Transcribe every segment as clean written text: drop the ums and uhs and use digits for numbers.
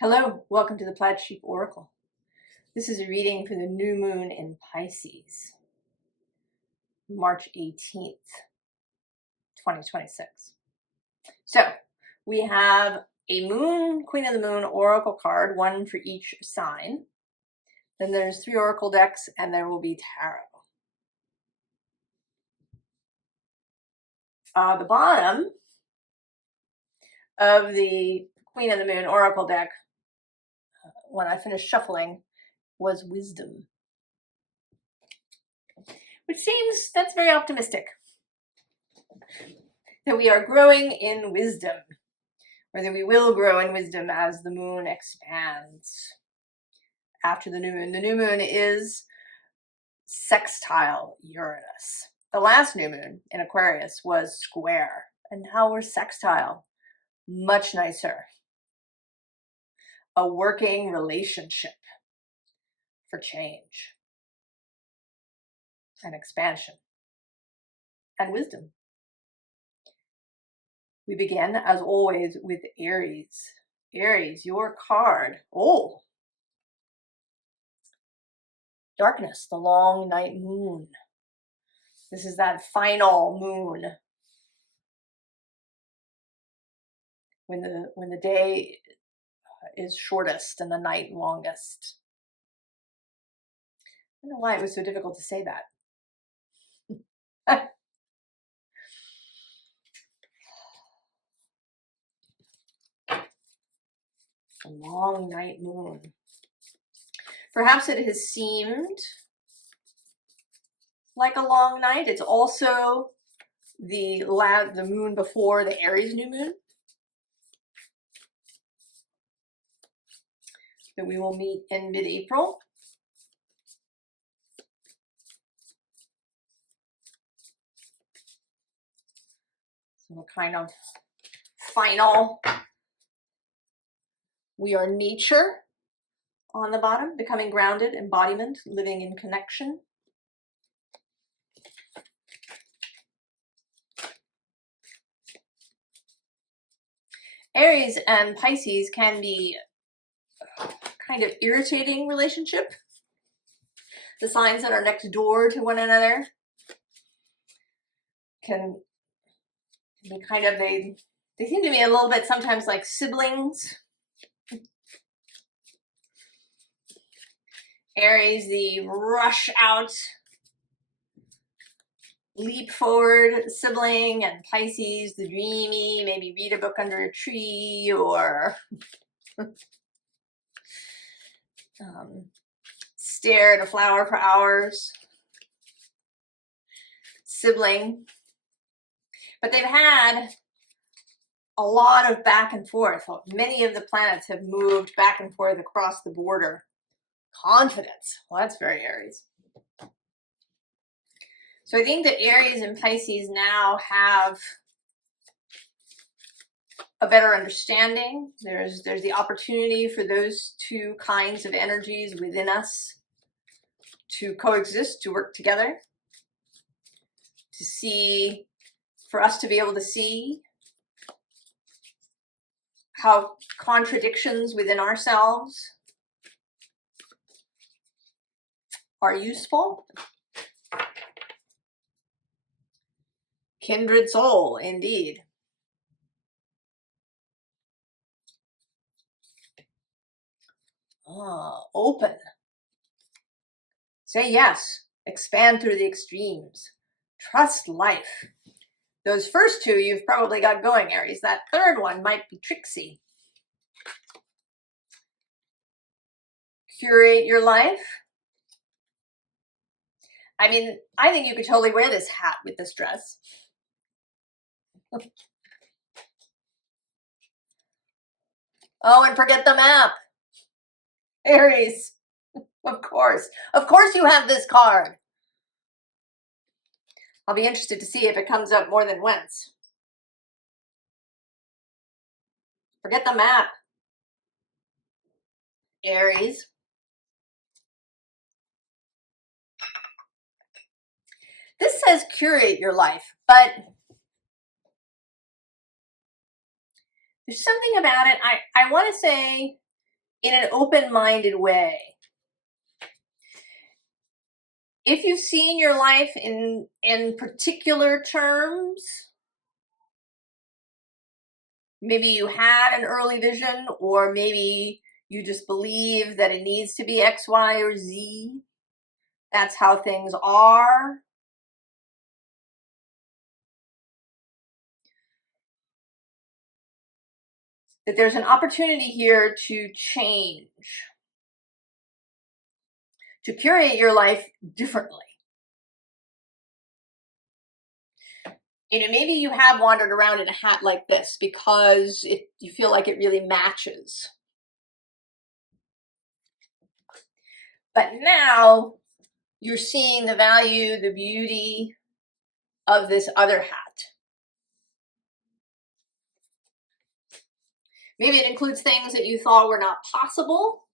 Hello, welcome to the Plaid Sheep Oracle. This is a reading for the new moon in Pisces, March 18th, 2026. So we have a moon, Queen of the Moon oracle card, one for each sign. Then there's 3 oracle decks and there will be tarot. The bottom of the Queen of the Moon oracle deck, when I finished shuffling, was wisdom, which seems that's very optimistic, that we are growing in wisdom, or that we will grow in wisdom as the moon expands after the new moon. The new moon is sextile Uranus. The last new moon in Aquarius was square, and now we're sextile. Much nicer. A working relationship for change and expansion and wisdom. We begin, as always, with Aries. Aries, your card. Oh, darkness, the long night moon. This is that final moon when the day is shortest and the night longest. I don't know why it was so difficult to say that. A long night moon. Perhaps it has seemed like a long night. It's also the moon before the Aries new moon that we will meet in mid-April. So we're kind of final. We are nature on the bottom, becoming grounded, embodiment, living in connection. Aries and Pisces can be kind of irritating relationship. The signs that are next door to one another can be kind of, they seem to be a little bit sometimes like siblings. Aries, the rush out, leap forward sibling, and Pisces, the dreamy, maybe read a book under a tree or stare at a flower for hours sibling. But they've had a lot of back and forth. Many of the planets have moved back and forth across the border. Confidence. Well, that's very Aries. So I think that Aries and Pisces now have a better understanding. There's the opportunity for those two kinds of energies within us to coexist, to work together, to see, for us to be able to see how contradictions within ourselves are useful. Kindred soul, indeed. Open. Say yes. Expand through the extremes. Trust life. Those first two you've probably got going, Aries. That third one might be tricksy. Curate your life. I mean, I think you could totally wear this hat with this dress. Oh, and forget the map. Aries, of course you have this card. I'll be interested to see if it comes up more than once. Forget the map. Aries. This says curate your life, but there's something about it. I want to say in an open-minded way. If you've seen your life in particular terms, maybe you had an early vision, or maybe you just believe that it needs to be X, Y, or Z. That's how things are. That there's an opportunity here to change, to curate your life differently. You know, maybe you have wandered around in a hat like this because you feel like it really matches. But now you're seeing the value, the beauty of this other hat. Maybe it includes things that you thought were not possible,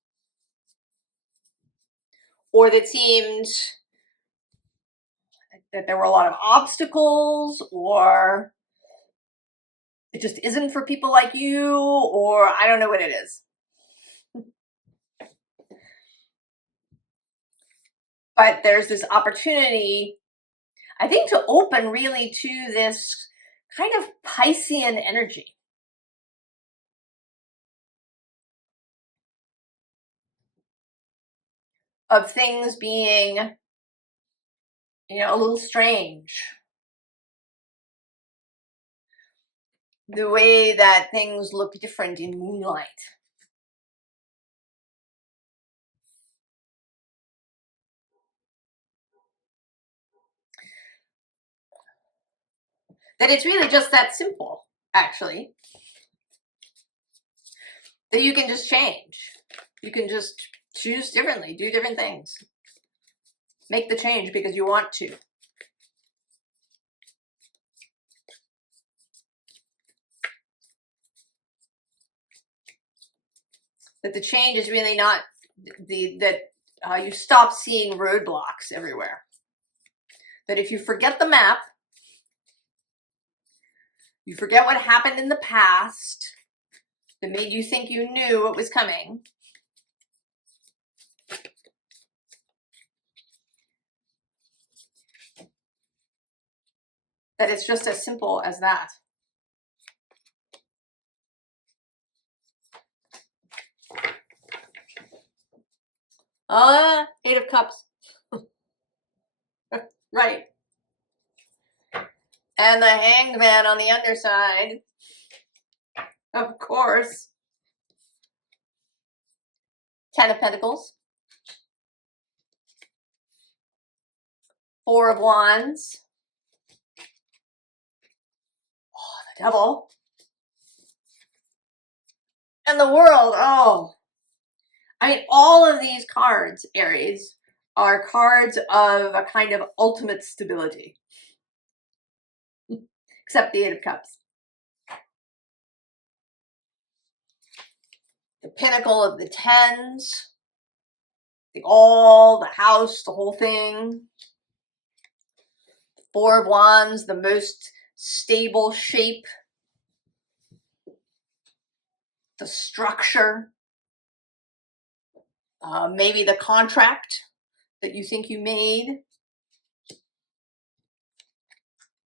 or that seemed that there were a lot of obstacles, or it just isn't for people like you, or I don't know what it is. But there's this opportunity, I think, to open really to this kind of Piscean energy. Of things being, you know, a little strange. The way that things look different in moonlight. That it's really just that simple, actually. That you can just change. You can just choose differently, do different things. Make the change because you want to. That the change is really not you stop seeing roadblocks everywhere. That if you forget the map, you forget what happened in the past that made you think you knew what was coming, that it's just as simple as that. Eight of Cups. Right. And the Hanged Man on the underside. Of course. Ten of Pentacles. Four of Wands. Oh, the Devil. And the World. Oh. I mean, all of these cards, Aries, are cards of a kind of ultimate stability. Except the Eight of Cups. The Pinnacle of the Tens. The All, the House, the whole thing. Four of Wands, the most stable shape. The structure. Maybe the contract that you think you made.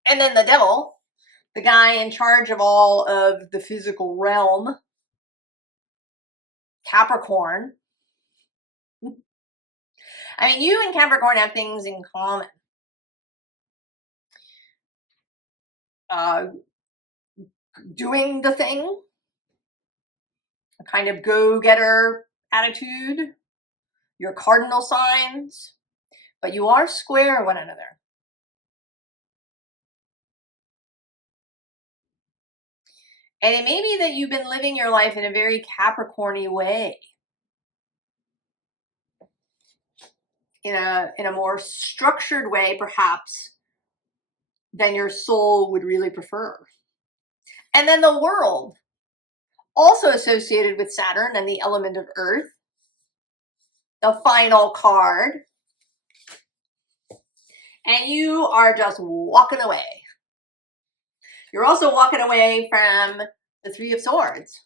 And then the Devil, the guy in charge of all of the physical realm. Capricorn. I mean, you and Capricorn have things in common. Doing the thing. A kind of go-getter attitude. Your cardinal signs. But you are square one another. And it may be that you've been living your life in a very Capricorn-y way. In a more structured way, perhaps, than your soul would really prefer. And then the World, also associated with Saturn and the element of Earth. The final card. And you are just walking away. You're also walking away from the Three of Swords.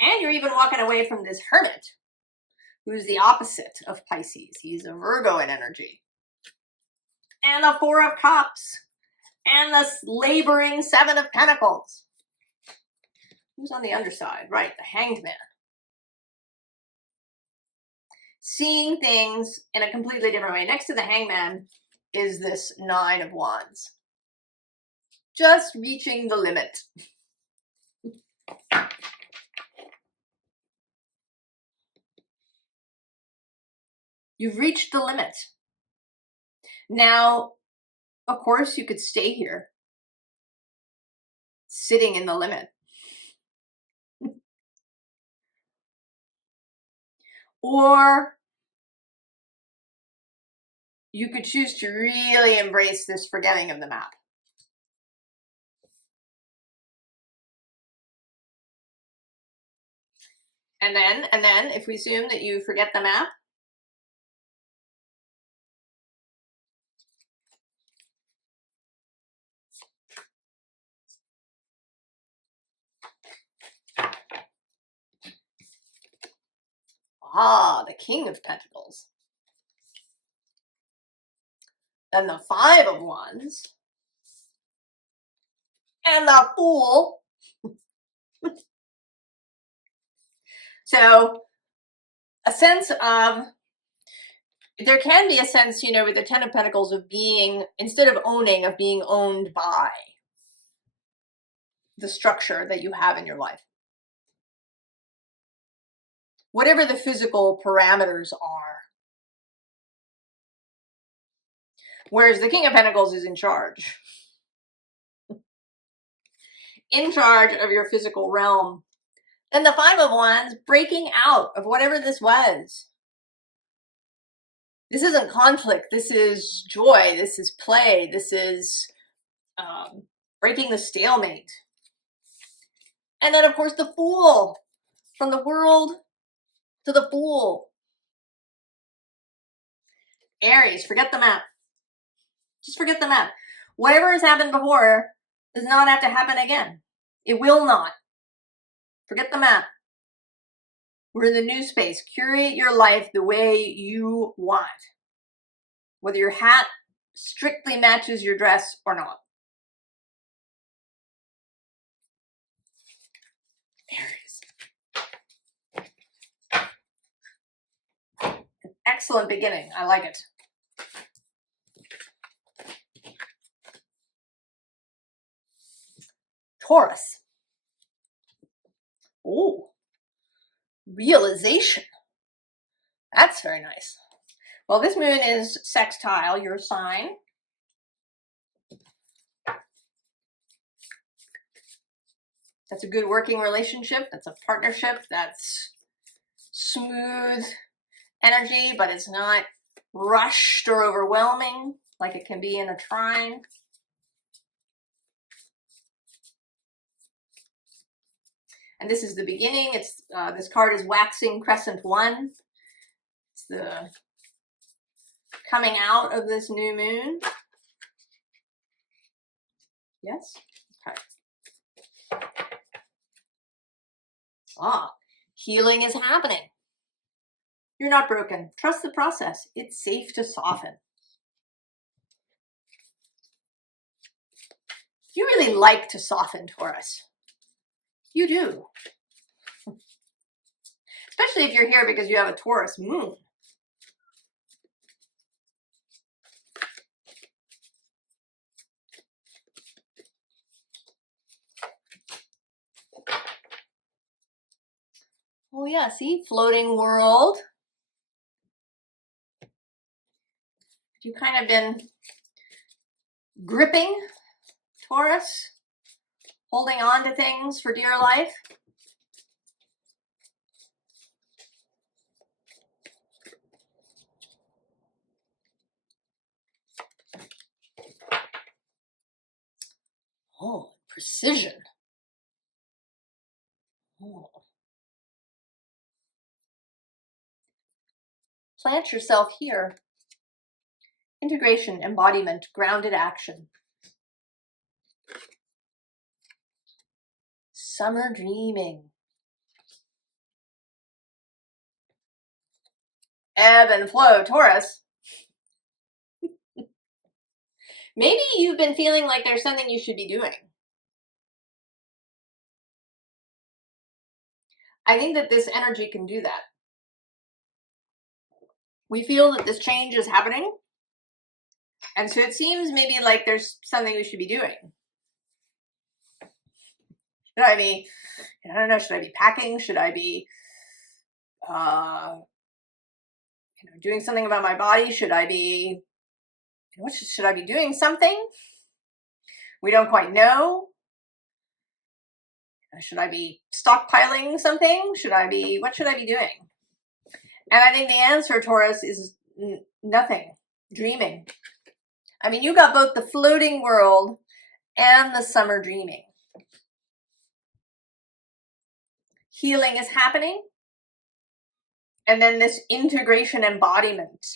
And you're even walking away from this Hermit, who's the opposite of Pisces. He's a Virgo in energy. And the Four of Cups. And the laboring Seven of Pentacles. Who's on the underside? Right, the Hanged Man. Seeing things in a completely different way. Next to the Hangman is this Nine of Wands. Just reaching the limit. You've reached the limit. Now, of course, you could stay here, sitting in the limit. Or you could choose to really embrace this forgetting of the map. And then, if we assume that you forget the map, the King of Pentacles. Then the Five of Wands. And the Fool. So, a sense of, there can be a sense, you know, with the Ten of Pentacles of being, instead of owning, of being owned by the structure that you have in your life. Whatever the physical parameters are. Whereas the King of Pentacles is in charge. In charge of your physical realm. Then the Five of Wands, breaking out of whatever this was. This isn't conflict. This is joy. This is play. This is breaking the stalemate. And then, of course, the Fool. From the World to the Fool. Aries, forget the map. Just forget the map. Whatever has happened before does not have to happen again. It will not. Forget the map. We're in the new space. Curate your life the way you want. Whether your hat strictly matches your dress or not. Aries. An excellent beginning. I like it. Taurus. Oh, realization. That's very nice. Well, this moon is sextile your sign. That's a good working relationship. That's a partnership. That's smooth energy, but it's not rushed or overwhelming like it can be in a trine. And this is the beginning. It's this card is waxing crescent 1. It's the coming out of this new moon. Yes? Okay. Healing is happening. You're not broken. Trust the process. It's safe to soften. You really like to soften, Taurus. You do. Especially if you're here because you have a Taurus moon. Oh yeah, see? Floating world. You kind of been gripping, Taurus? Holding on to things for dear life? Oh, precision. Oh. Plant yourself here. Integration, embodiment, grounded action. Summer dreaming. ebb and flow, Taurus. Maybe you've been feeling like there's something you should be doing. I think that this energy can do that. We feel that this change is happening. And so it seems maybe like there's something we should be doing. Should I be, I don't know, should I be packing? Should I be, doing something about my body? Should I be, should I be doing something? We don't quite know. Should I be stockpiling something? What should I be doing? And I think the answer, Taurus, is nothing. Dreaming. I mean, you got both the floating world and the summer dreaming. Healing is happening. And then this integration embodiment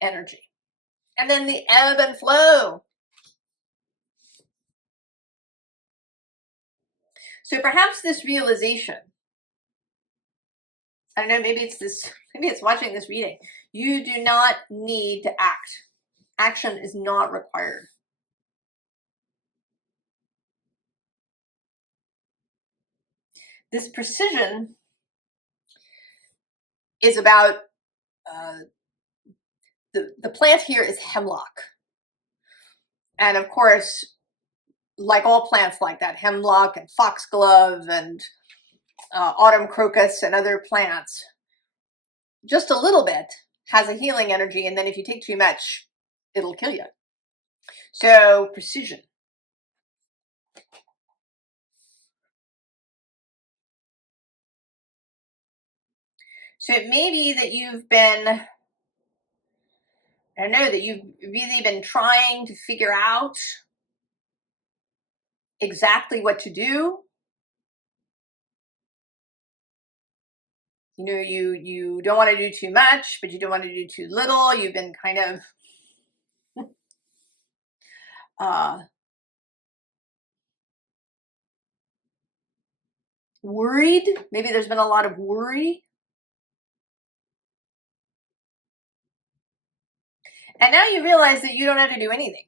energy. And then the ebb and flow. So perhaps this realization, I don't know, maybe it's watching this reading. You do not need to act. Action is not required. This precision is about, the plant here is hemlock. And of course, like all plants like that, hemlock and foxglove and autumn crocus and other plants, just a little bit has a healing energy, and then if you take too much, it'll kill you. So precision. So it may be that you've been, I don't know, that you've really been trying to figure out exactly what to do. You know, you don't want to do too much, but you don't want to do too little. You've been kind of worried. Maybe there's been a lot of worry. And now you realize that you don't have to do anything.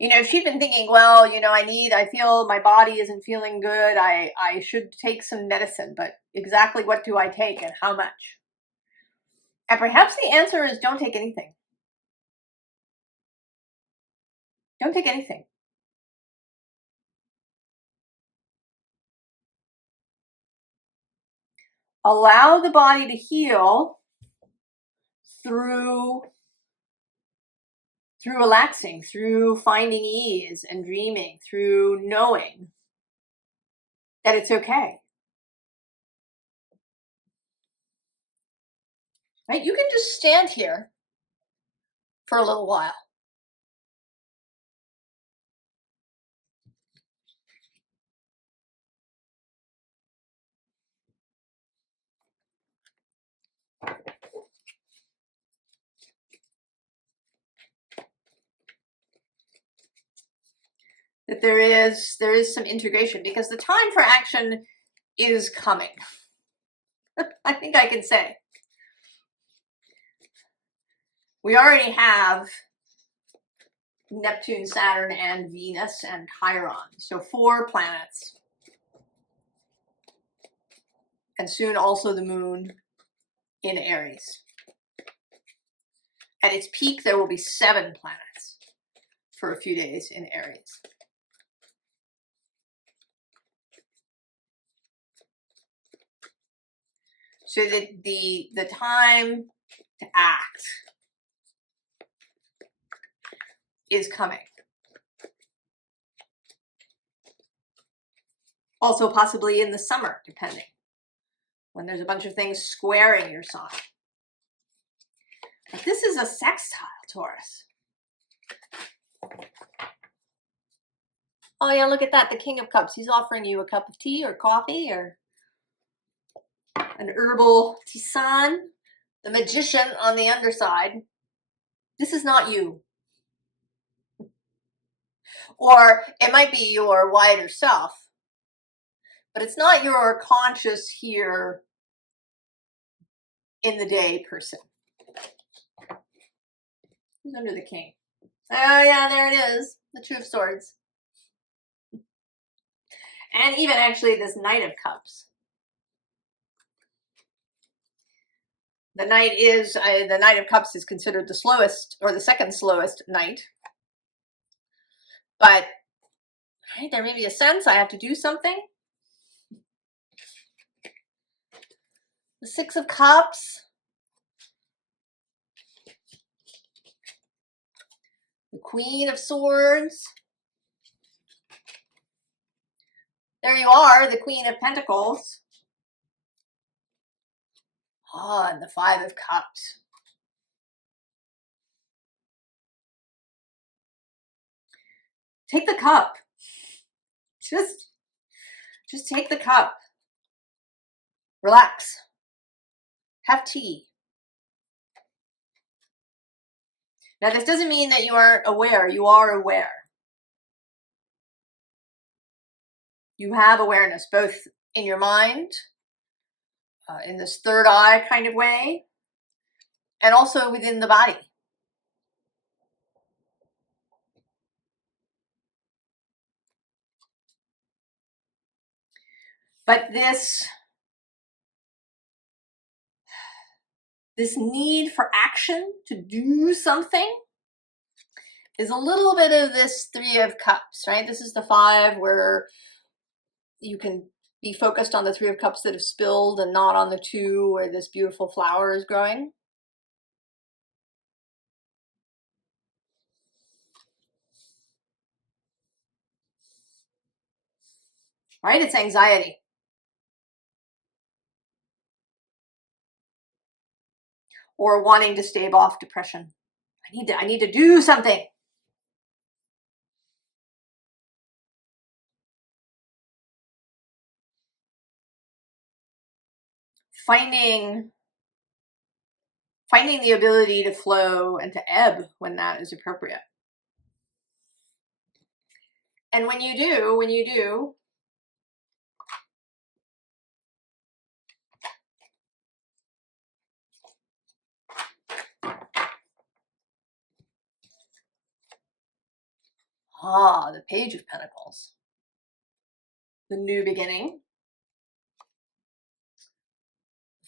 You know, if you've been thinking, well, you know, I feel my body isn't feeling good. I should take some medicine, but exactly what do I take and how much? And perhaps the answer is don't take anything. Don't take anything. Allow the body to heal through relaxing, through finding ease and dreaming, through knowing that it's okay. Right? You can just stand here for a little while. That there is some integration, because the time for action is coming. I think I can say. We already have Neptune, Saturn, and Venus, and Chiron. So 4 planets. And soon also the moon in Aries. At its peak, there will be 7 planets for a few days in Aries. So that the time to act is coming. Also possibly in the summer, depending, when there's a bunch of things squaring your sign. But this is a sextile, Taurus. Oh yeah, look at that, the King of Cups. He's offering you a cup of tea or coffee or an herbal tisane. The Magician on the underside. This is not you. Or it might be your wider self, but it's not your conscious here in the day person. Who's under the king? Oh yeah, there it is, the Two of Swords. And even actually this Knight of Cups. The Knight is, the Knight of Cups is considered the slowest, or the second slowest knight. But right, there may be a sense I have to do something. The Six of Cups. The Queen of Swords. There you are, the Queen of Pentacles. Ah, and the Five of Cups. Take the cup. Just take the cup. Relax. Have tea. Now, this doesn't mean that you aren't aware. You are aware. You have awareness, both in your mind, in this third eye kind of way, and also within the body. But this need for action, to do something, is a little bit of this Three of Cups, right? This is the five where you can be focused on the Three of Cups that have spilled and not on the two where this beautiful flower is growing. Right? It's anxiety. Or wanting to stave off depression. I need to do something. Finding the ability to flow and to ebb when that is appropriate. And when you do, the Page of Pentacles. The new beginning.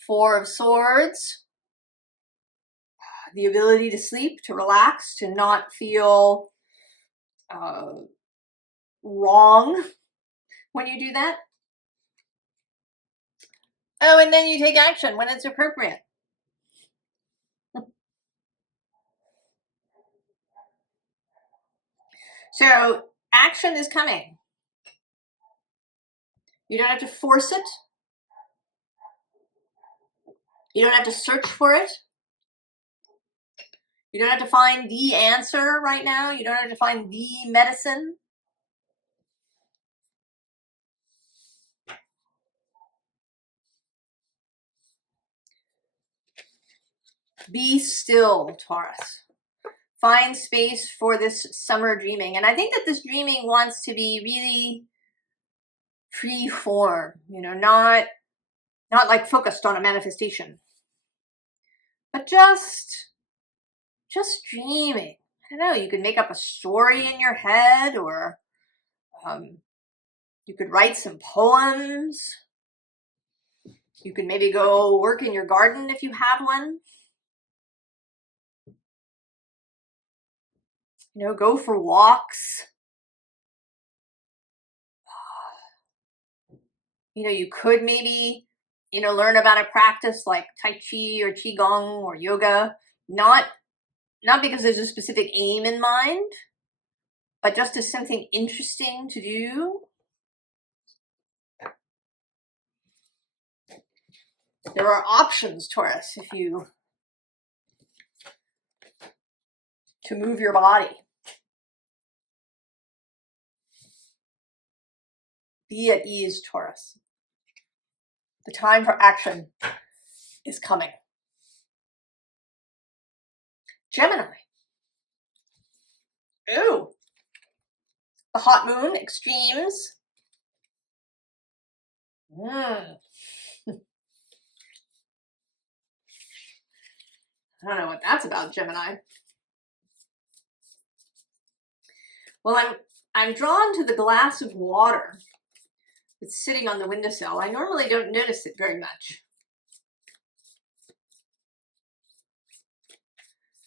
Four of Swords. The ability to sleep, to relax, to not feel wrong when you do that. Oh, and then you take action when it's appropriate. So action is coming. You don't have to force it. You don't have to search for it. You don't have to find the answer right now. You don't have to find the medicine. Be still, Taurus. Find space for this summer dreaming. And I think that this dreaming wants to be really free form, you know, not like focused on a manifestation, but just dreaming. I don't know, you could make up a story in your head, or you could write some poems. You could maybe go work in your garden if you have one. You know, go for walks. You know, you could maybe, you know, learn about a practice like Tai Chi or Qigong or yoga, not because there's a specific aim in mind, but just as something interesting to do. There are options, Taurus, to move your body. Be at ease, Taurus. The time for action is coming. Gemini. Ooh. The hot moon, extremes. I don't know what that's about, Gemini. Well, I'm drawn to the glass of water that's sitting on the windowsill. I normally don't notice it very much.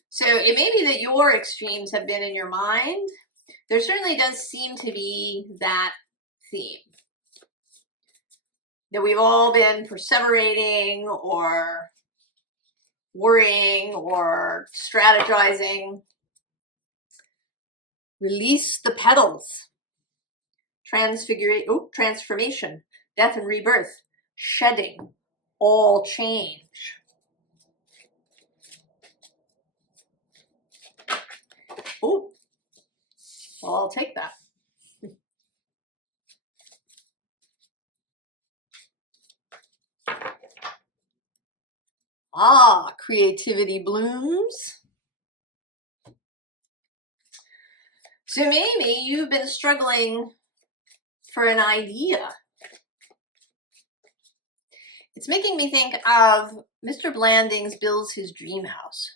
So it may be that your extremes have been in your mind. There certainly does seem to be that theme. That we've all been perseverating or worrying or strategizing. Release the petals. Transformation, death and rebirth, shedding, all change. Oh, well, I'll take that. Ah, creativity blooms. So maybe you've been struggling for an idea. It's making me think of Mr. Blanding's Builds His Dream House.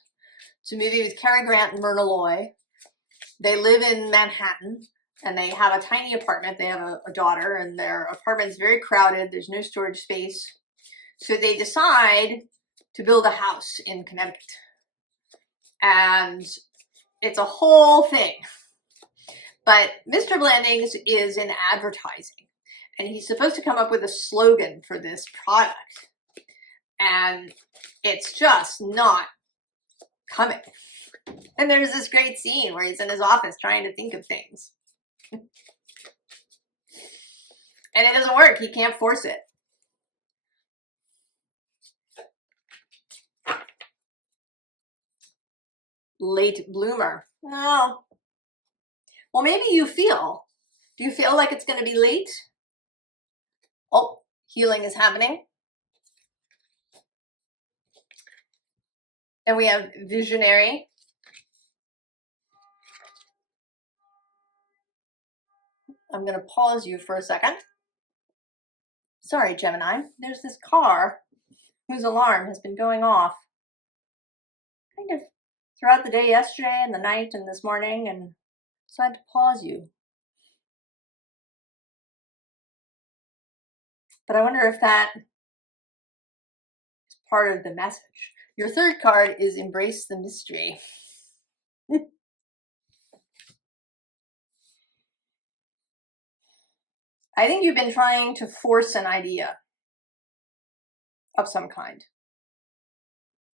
It's a movie with Cary Grant and Myrna Loy. They live in Manhattan and they have a tiny apartment. They have a daughter and their apartment's very crowded. There's no storage space. So they decide to build a house in Connecticut. And it's a whole thing. But Mr. Blandings is in advertising. And he's supposed to come up with a slogan for this product. And it's just not coming. And there's this great scene where he's in his office trying to think of things. And it doesn't work. He can't force it. Late bloomer. No. Well, maybe you feel. Do you feel like it's going to be late? Oh, healing is happening. And we have visionary. I'm going to pause you for a second. Sorry, Gemini. There's this car whose alarm has been going off kind of throughout the day yesterday and the night and this morning, and so I had to pause you. But I wonder if that is part of the message. Your third card is Embrace the Mystery. I think you've been trying to force an idea of some kind.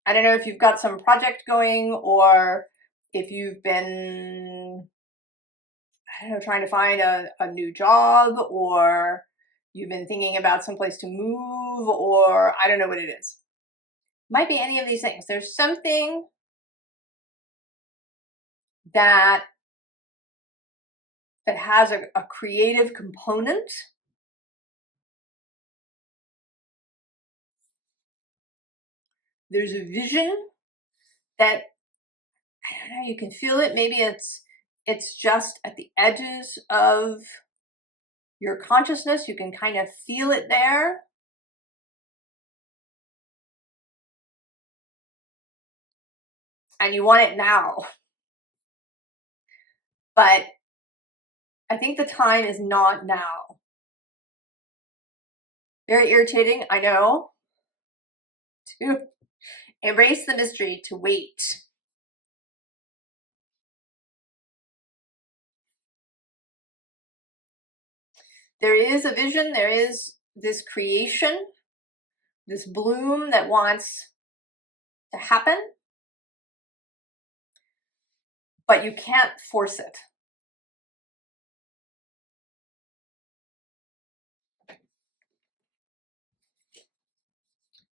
I don't know if you've got some project going or if you've been, I don't know, trying to find a new job, or you've been thinking about someplace to move, or I don't know what it is. Might be any of these things. There's something that has a creative component. There's a vision that, I don't know, you can feel it. Maybe it's just at the edges of your consciousness. You can kind of feel it there. And you want it now. But I think the time is not now. Very irritating, I know. To embrace the mystery, to wait. There is a vision, there is this creation, this bloom that wants to happen, but you can't force it.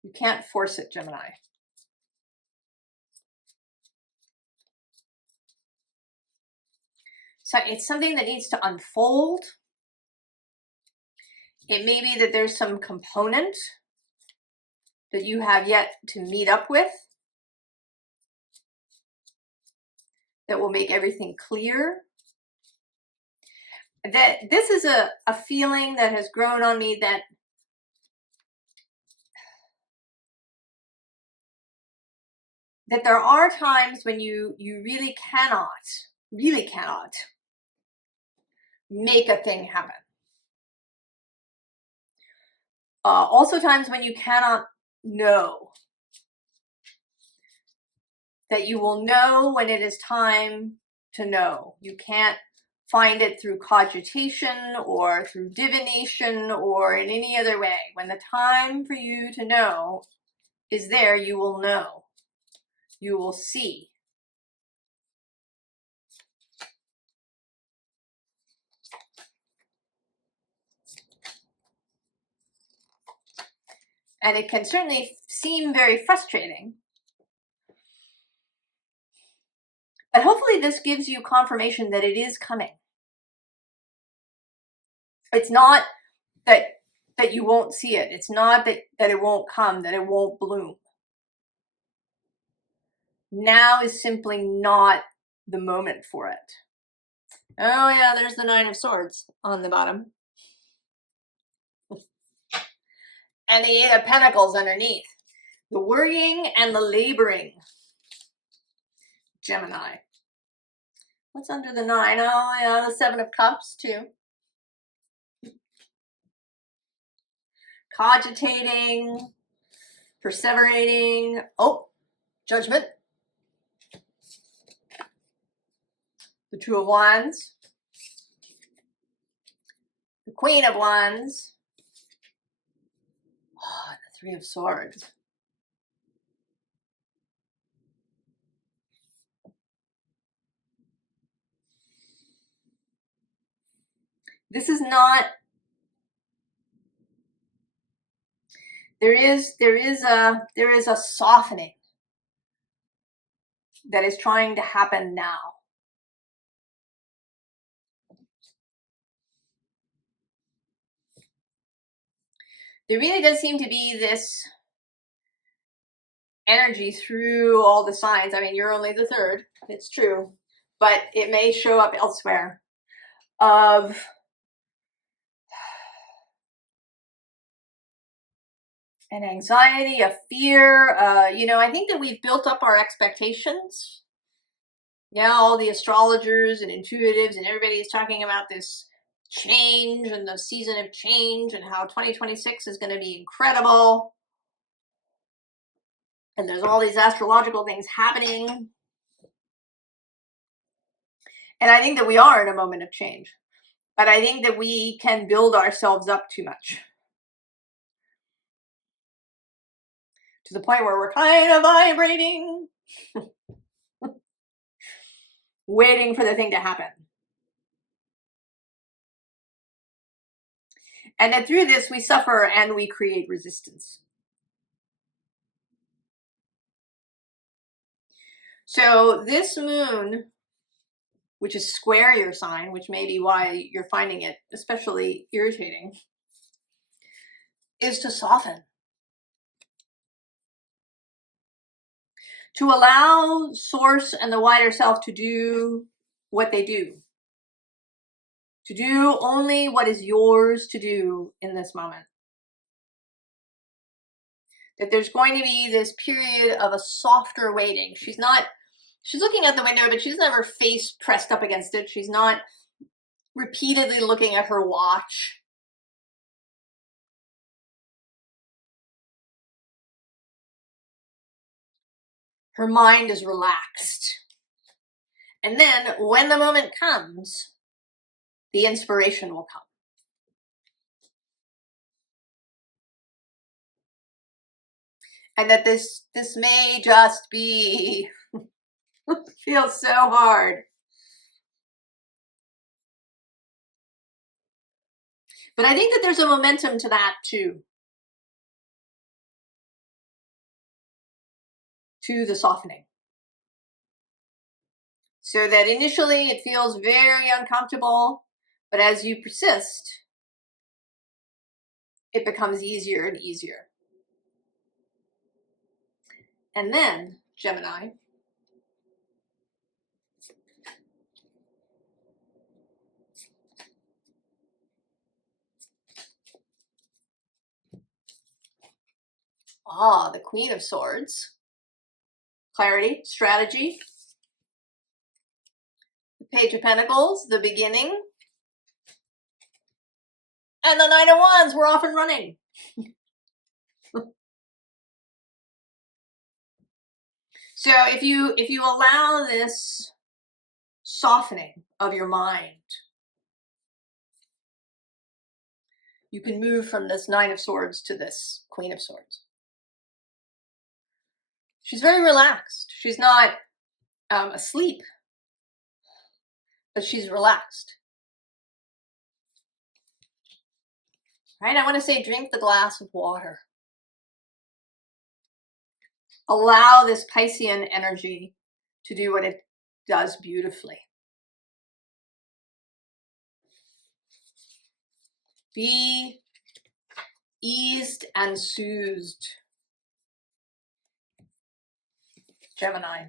You can't force it, Gemini. So it's something that needs to unfold. It may be that there's some component that you have yet to meet up with that will make everything clear. That this is a feeling that has grown on me, that that there are times when you really cannot make a thing happen. Also times when you cannot know, that you will know when it is time to know. You can't find it through cogitation or through divination or in any other way. When the time for you to know is there, you will know. You will see. And it can certainly seem very frustrating. But hopefully this gives you confirmation that it is coming. It's not that you won't see it. It's not that it won't come, that it won't bloom. Now is simply not the moment for it. Oh yeah, there's the Nine of Swords on the bottom. And the Eight of Pentacles underneath. The worrying and the laboring. Gemini. What's under the 9? Oh yeah, the Seven of Cups too. Cogitating, perseverating. Oh, Judgment. The Two of Wands. The Queen of Wands. Oh, the Three of Swords. This is not, there is a softening that is trying to happen now. There really does seem to be this energy through all the signs. I mean, you're only the third, it's true, but it may show up elsewhere, of an anxiety, a fear. You know, I think that we've built up our expectations. Now all the astrologers and intuitives and everybody is talking about this change and the season of change and how 2026 is going to be incredible. And there's all these astrological things happening. And I think that we are in a moment of change. But I think that we can build ourselves up too much. To the point where we're kind of vibrating. Waiting for the thing to happen. And that through this we suffer and we create resistance. So this moon, which is square your sign, which may be why you're finding it especially irritating, is to soften. To allow Source and the wider self to do what they do. To do only what is yours to do in this moment. That there's going to be this period of a softer waiting. She's looking at the window, but she doesn't have her face pressed up against it. She's not repeatedly looking at her watch. Her mind is relaxed. And then when the moment comes, the inspiration will come. And that this may just be, feels so hard. But I think that there's a momentum to that too. To the softening. So that initially it feels very uncomfortable, but as you persist, it becomes easier and easier. And then, Gemini, the Queen of Swords. clarity, strategy. The Page of Pentacles, the beginning. And the Knight of Wands, we're off and running. So if you allow this softening of your mind, you can move from this Nine of Swords to this Queen of Swords. She's very relaxed. She's not asleep, but she's relaxed. Right? I want to say drink the glass of water. Allow this Piscean energy to do what it does beautifully. Be eased and soothed, Gemini.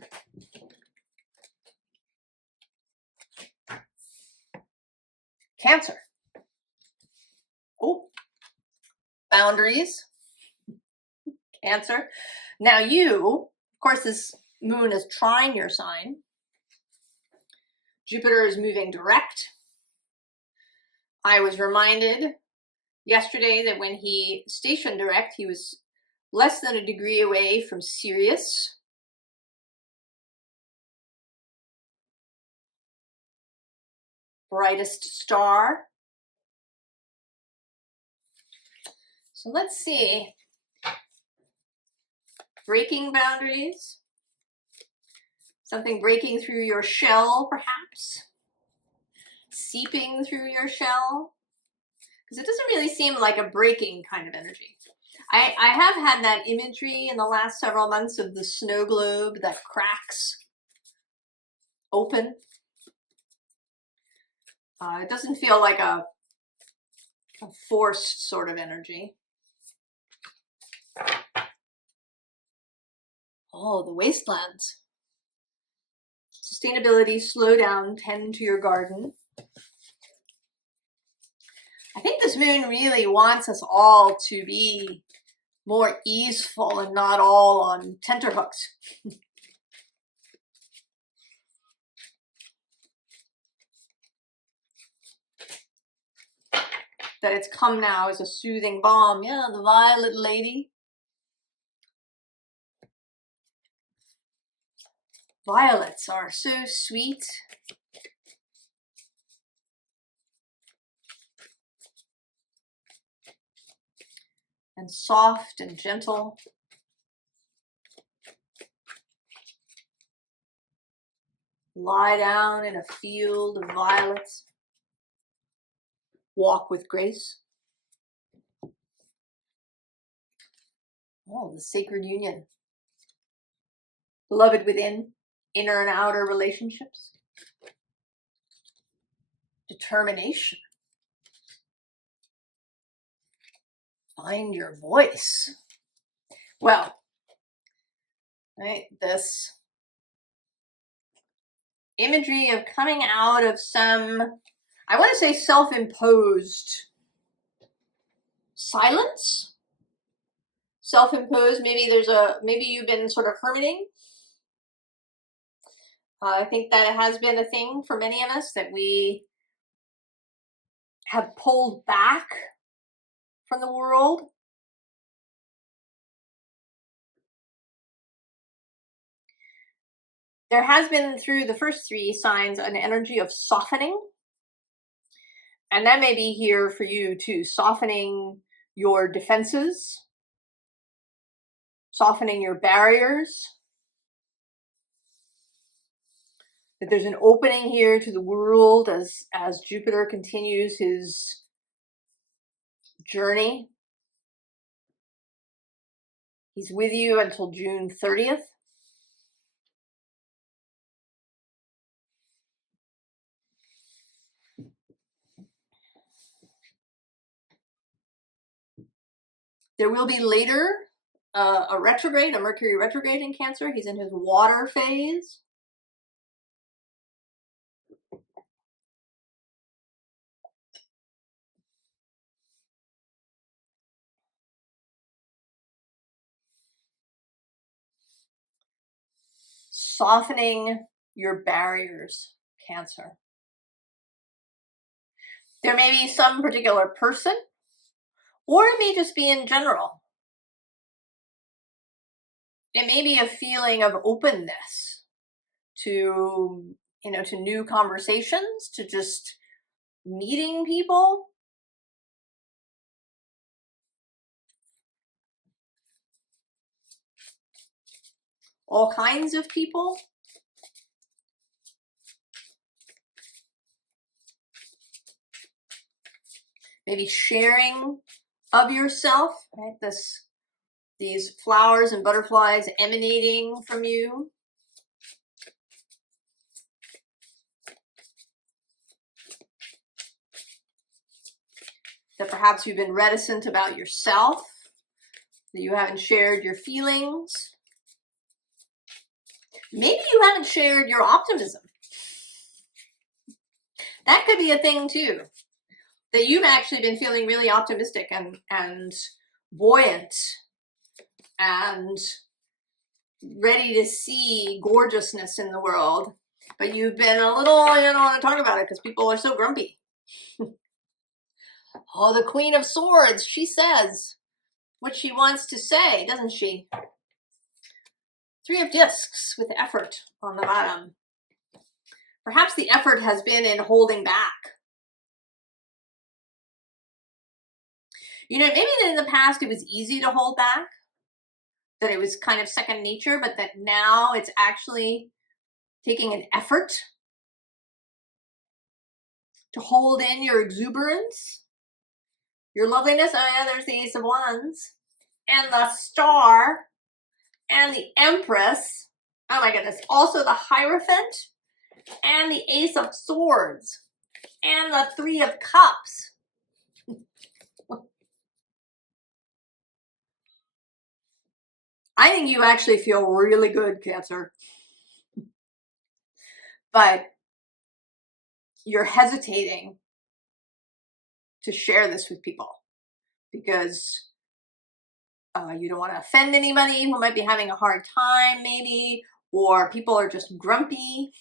Cancer. Oh, boundaries. Cancer. Now you, of course, this moon is trine your sign. Jupiter is moving direct. I was reminded yesterday that when he stationed direct, he was less than a degree away from Sirius. Brightest star. So let's see. Breaking boundaries. Something breaking through your shell, perhaps. Seeping through your shell. Because it doesn't really seem like a breaking kind of energy. I have had that imagery in the last several months of the snow globe that cracks open. It doesn't feel like a forced sort of energy. Oh, the wastelands. Sustainability, slow down, tend to your garden. I think this moon really wants us all to be more easeful and not all on tenterhooks. That it's come now as a soothing balm. Yeah, the Violet Lady. Violets are so sweet. And soft and gentle. Lie down in a field of violets. Walk with grace. Oh, the sacred union. Beloved within, inner and outer relationships. Determination. Find your voice. Well, right, this imagery of coming out of some, I want to say self-imposed silence. Self-imposed, maybe you've been sort of hermiting. I think that it has been a thing for many of us that we have pulled back from the world. There has been, through the first three signs, an energy of softening. And that may be here for you too, softening your defenses, softening your barriers. That there's an opening here to the world as Jupiter continues his journey. He's with you until June 30th. There will be later a retrograde, a Mercury retrograde in Cancer. He's in his water phase. softening your barriers, Cancer. There may be some particular person, or it may just be in general. It may be a feeling of openness to, to new conversations, to just meeting people. All kinds of people. Maybe sharing of yourself, right? These flowers and butterflies emanating from you. That perhaps you've been reticent about yourself, that you haven't shared your feelings. Maybe you haven't shared your optimism. That could be a thing too. That you've actually been feeling really optimistic and buoyant and ready to see gorgeousness in the world, but you've been a little, you don't want to talk about it because people are so grumpy. Oh, the Queen of Swords, she says what she wants to say, doesn't she? Three of Discs with effort on the bottom. Perhaps the effort has been in holding back. Maybe that in the past it was easy to hold back, that it was kind of second nature, but that now it's actually taking an effort to hold in your exuberance, your loveliness. Oh yeah, there's the Ace of Wands and the Star and the Empress. Oh my goodness. Also the Hierophant and the Ace of Swords and the Three of Cups. I think you actually feel really good, Cancer. But you're hesitating to share this with people because you don't want to offend anybody who might be having a hard time, maybe, or people are just grumpy.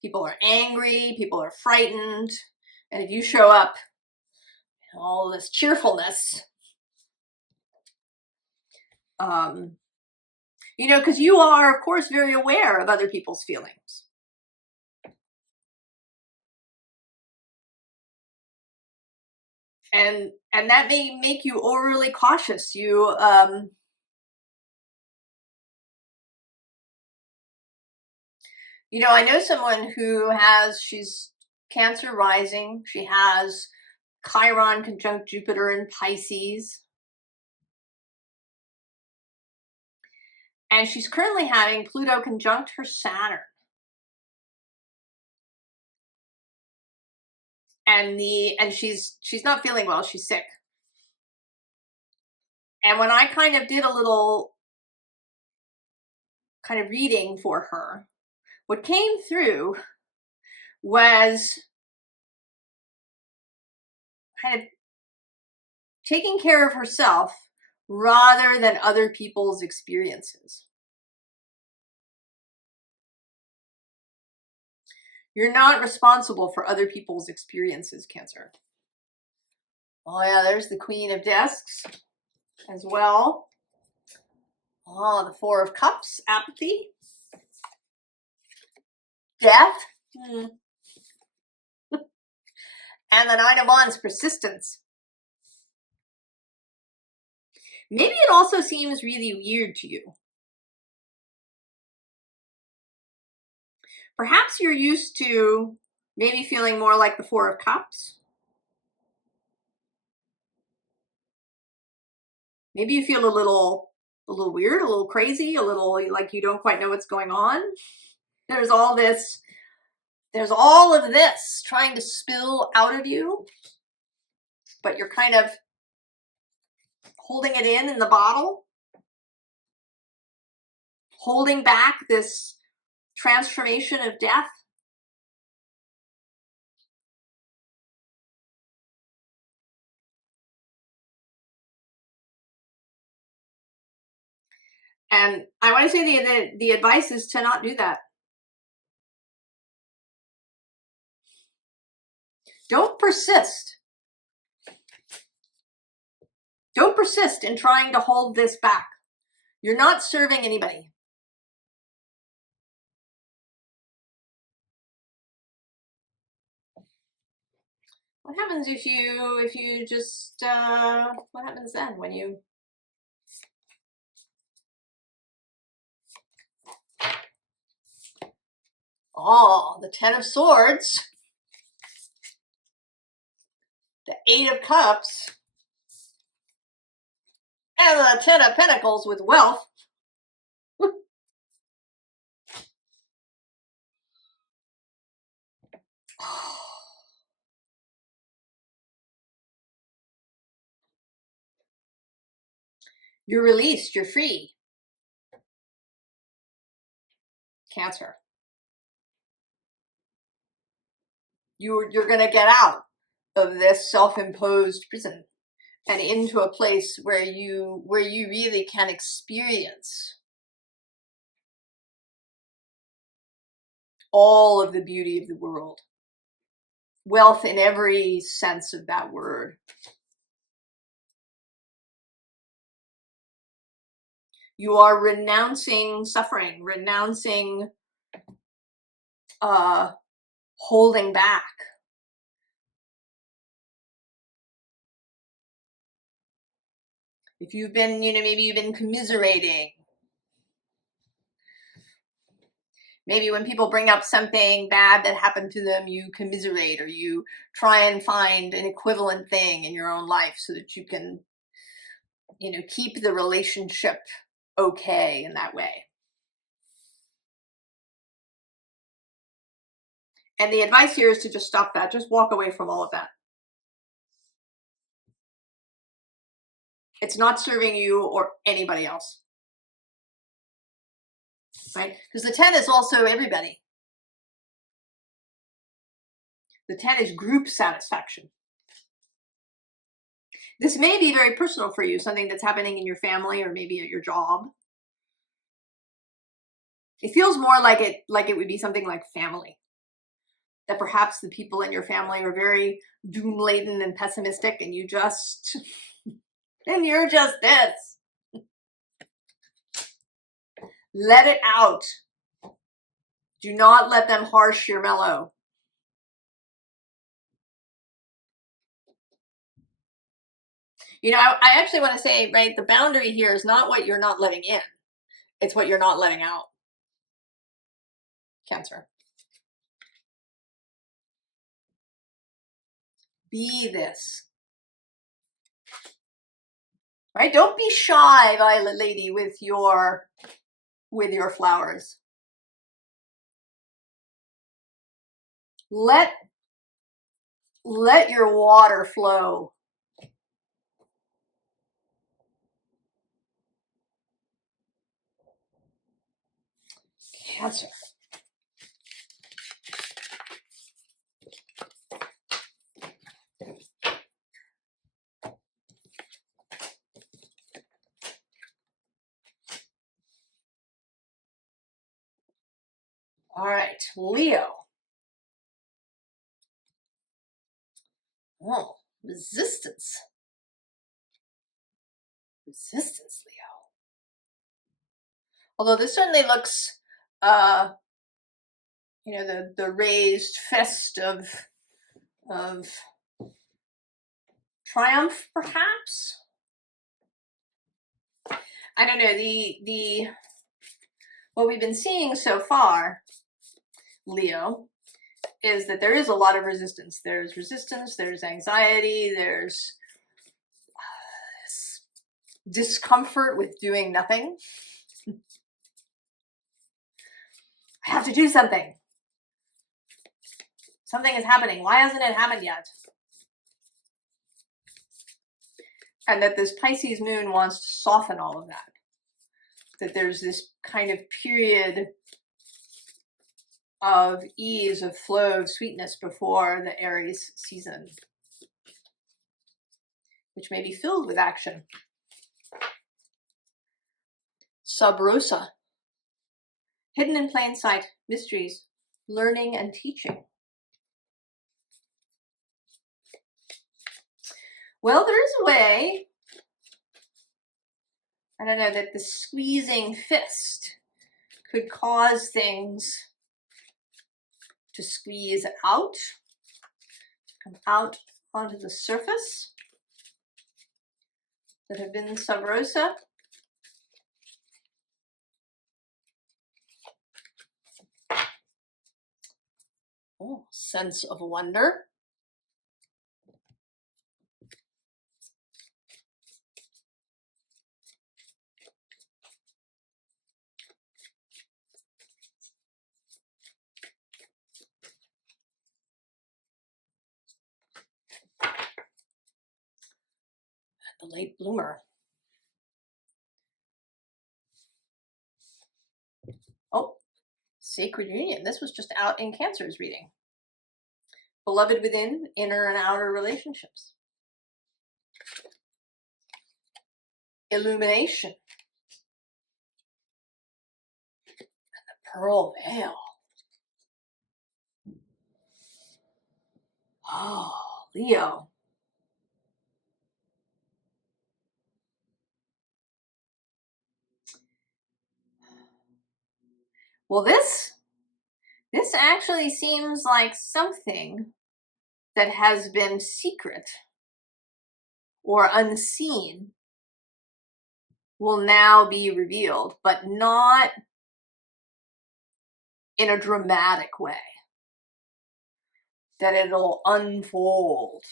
People are angry, people are frightened, and if you show up in all this cheerfulness, because you are, of course, very aware of other people's feelings. And that may make you overly cautious. I know someone who she's Cancer rising. She has Chiron conjunct Jupiter in Pisces. And she's currently having Pluto conjunct her Saturn. And she's not feeling well, she's sick. And when I kind of did a little kind of reading for her, what came through was kind of taking care of herself rather than other people's experiences. You're not responsible for other people's experiences, Cancer. Oh yeah, there's the Queen of Discs as well. Oh, the Four of Cups, apathy. Death. And the Nine of Wands, persistence. Maybe it also seems really weird to you. Perhaps you're used to maybe feeling more like the Four of Cups. Maybe you feel a little weird, a little crazy, a little like you don't quite know what's going on. There's all of this trying to spill out of you, but you're kind of holding it in the bottle, holding back this transformation of death. And I want to say the advice is to not do that. Don't persist. Don't persist in trying to hold this back. You're not serving anybody. What happens if you just what happens then when you the Ten of Swords, the Eight of Cups, and the Ten of Pentacles with wealth. You're released, you're free. Cancer. You're going to get out of this self-imposed prison and into a place where you really can experience all of the beauty of the world. Wealth in every sense of that word. You are renouncing suffering, renouncing holding back. If you've been, maybe you've been commiserating. Maybe when people bring up something bad that happened to them, you commiserate, or you try and find an equivalent thing in your own life so that you can, keep the relationship okay in that way. And the advice here is to just stop that. Just walk away from all of that. It's not serving you or anybody else. Right? Because the 10 is also everybody. The 10 is group satisfaction. This may be very personal for you, something that's happening in your family or maybe at your job. It feels more like it would be something like family. That perhaps the people in your family are very doom-laden and pessimistic, and you're just this. Let it out. Do not let them harsh your mellow. I actually want to say, right, the boundary here is not what you're not letting in. It's what you're not letting out. Cancer. Be this. Right? Don't be shy, Violet Lady, with your flowers. Let your water flow. Cancer. All right, Leo. Oh, resistance. Resistance, Leo. Although this certainly looks, the raised fist of triumph, perhaps. I don't know. The what we've been seeing so far, Leo, is that there is a lot of resistance. There's resistance, there's anxiety, there's discomfort with doing nothing. I have to do something. Something is happening. Why hasn't it happened yet? And that this Pisces moon wants to soften all of that. That there's this kind of period of ease, of flow, of sweetness before the Aries season, which may be filled with action. Sub rosa. Hidden in plain sight. Mysteries. Learning and teaching. Well, there is a way, I don't know, that the squeezing fist could cause things to squeeze out, come out onto the surface that have been sub rosa. Oh, sense of wonder. The late bloomer. Oh, sacred union. This was just out in Cancer's reading. Beloved within, inner and outer relationships. Illumination. And the pearl veil. Oh, Leo. Well, this actually seems like something that has been secret or unseen will now be revealed, but not in a dramatic way. That it'll unfold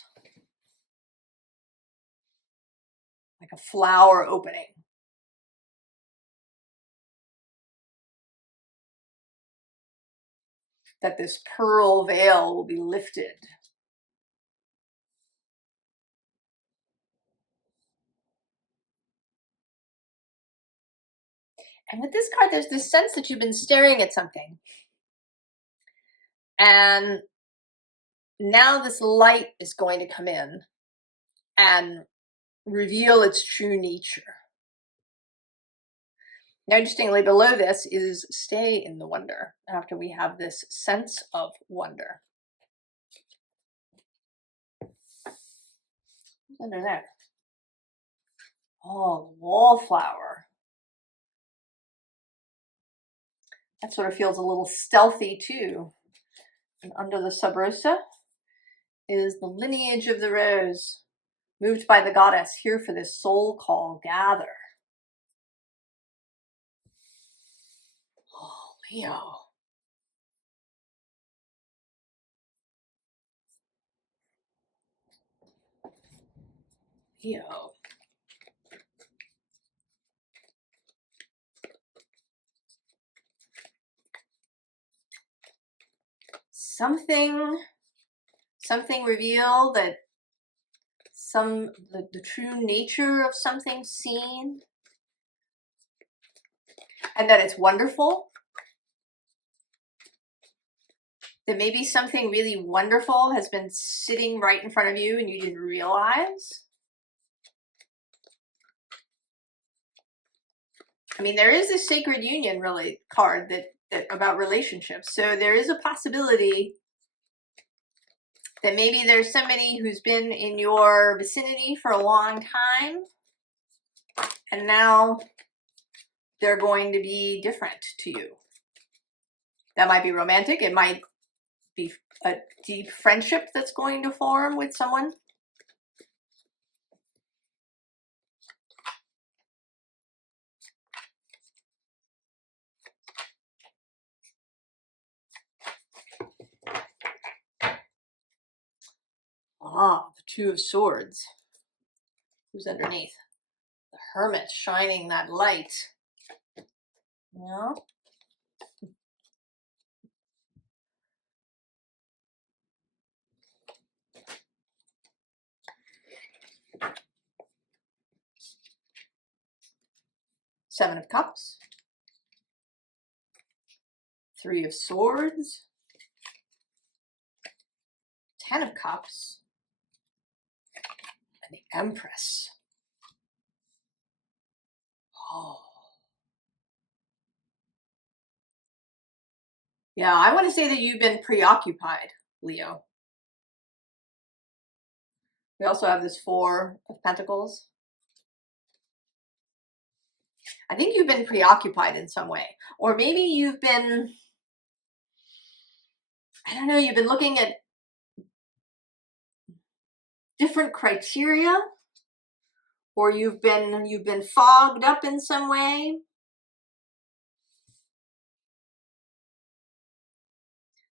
like a flower opening. That this pearl veil will be lifted. And with this card, there's this sense that you've been staring at something. And now this light is going to come in and reveal its true nature. Now, interestingly, below this is stay in the wonder after we have this sense of wonder. What's under there? Oh, the wallflower. That sort of feels a little stealthy too. And under the sub rosa is the lineage of the rose, moved by the goddess, here for this soul call, gather. Oh, Leo. Leo. Something reveal that the true nature of something seen, and that it's wonderful. That maybe something really wonderful has been sitting right in front of you and you didn't realize. I mean, there is a sacred union really card that about relationships. So there is a possibility that maybe there's somebody who's been in your vicinity for a long time, and now they're going to be different to you. That might be romantic. It might be a deep friendship that's going to form with someone. Ah, the Two of Swords. Who's underneath? The Hermit shining that light. Yeah. Seven of Cups. Three of Swords. Ten of Cups. And the Empress. Oh. Yeah, I want to say that you've been preoccupied, Leo. We also have this Four of Pentacles. I think you've been preoccupied in some way. Or maybe you've been, I don't know, you've been looking at different criteria, or you've been fogged up in some way.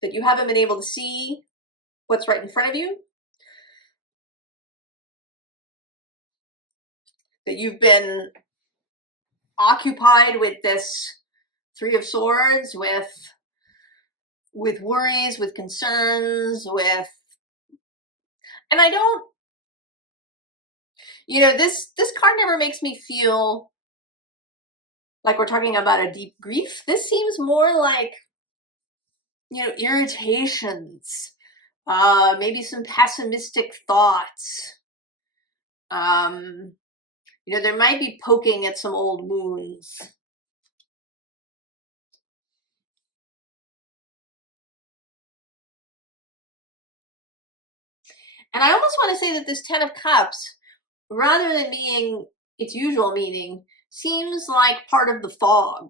That you haven't been able to see what's right in front of you. That you've been occupied with this Three of Swords, with worries, with concerns, and I don't, you know, this card never makes me feel like we're talking about a deep grief. This seems more like, you know, irritations, maybe some pessimistic thoughts. You know, there might be poking at some old wounds. And I almost want to say that this Ten of Cups, rather than being its usual meaning, seems like part of the fog.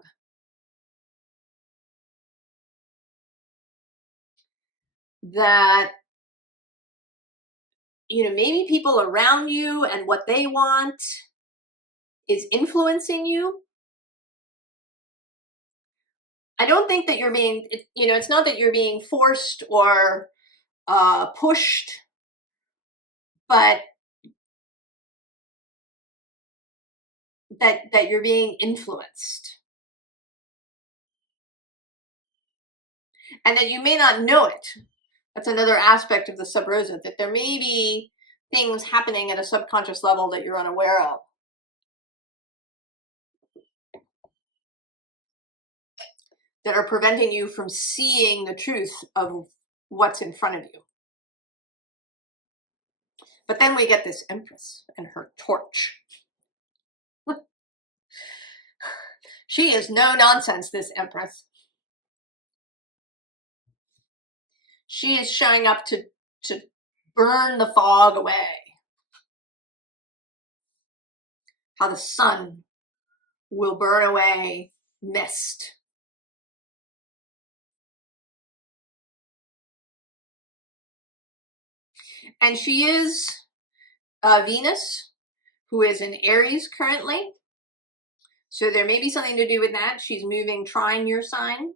That, you know, maybe people around you and what they want is influencing you. I don't think that you're being, you know, it's not that you're being forced or pushed, but that you're being influenced. And that you may not know it. That's another aspect of the sub rosa, that there may be things happening at a subconscious level that you're unaware of. That are preventing you from seeing the truth of what's in front of you. But then we get this Empress and her torch. She is no nonsense, this Empress. She is showing up to burn the fog away. How the sun will burn away mist. And she is Venus, who is in Aries currently. So there may be something to do with that. She's moving trine your sign.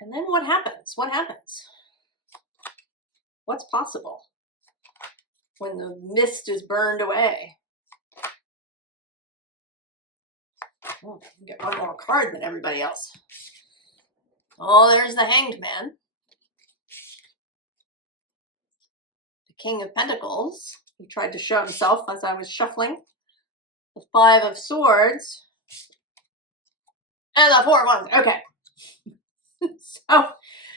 And then what happens? What happens? What's possible when the mist is burned away? Oh, I get one more card than everybody else. Oh, there's the Hanged Man. The King of Pentacles. He tried to show himself as I was shuffling. The Five of Swords. And the Four of Wands. Okay. So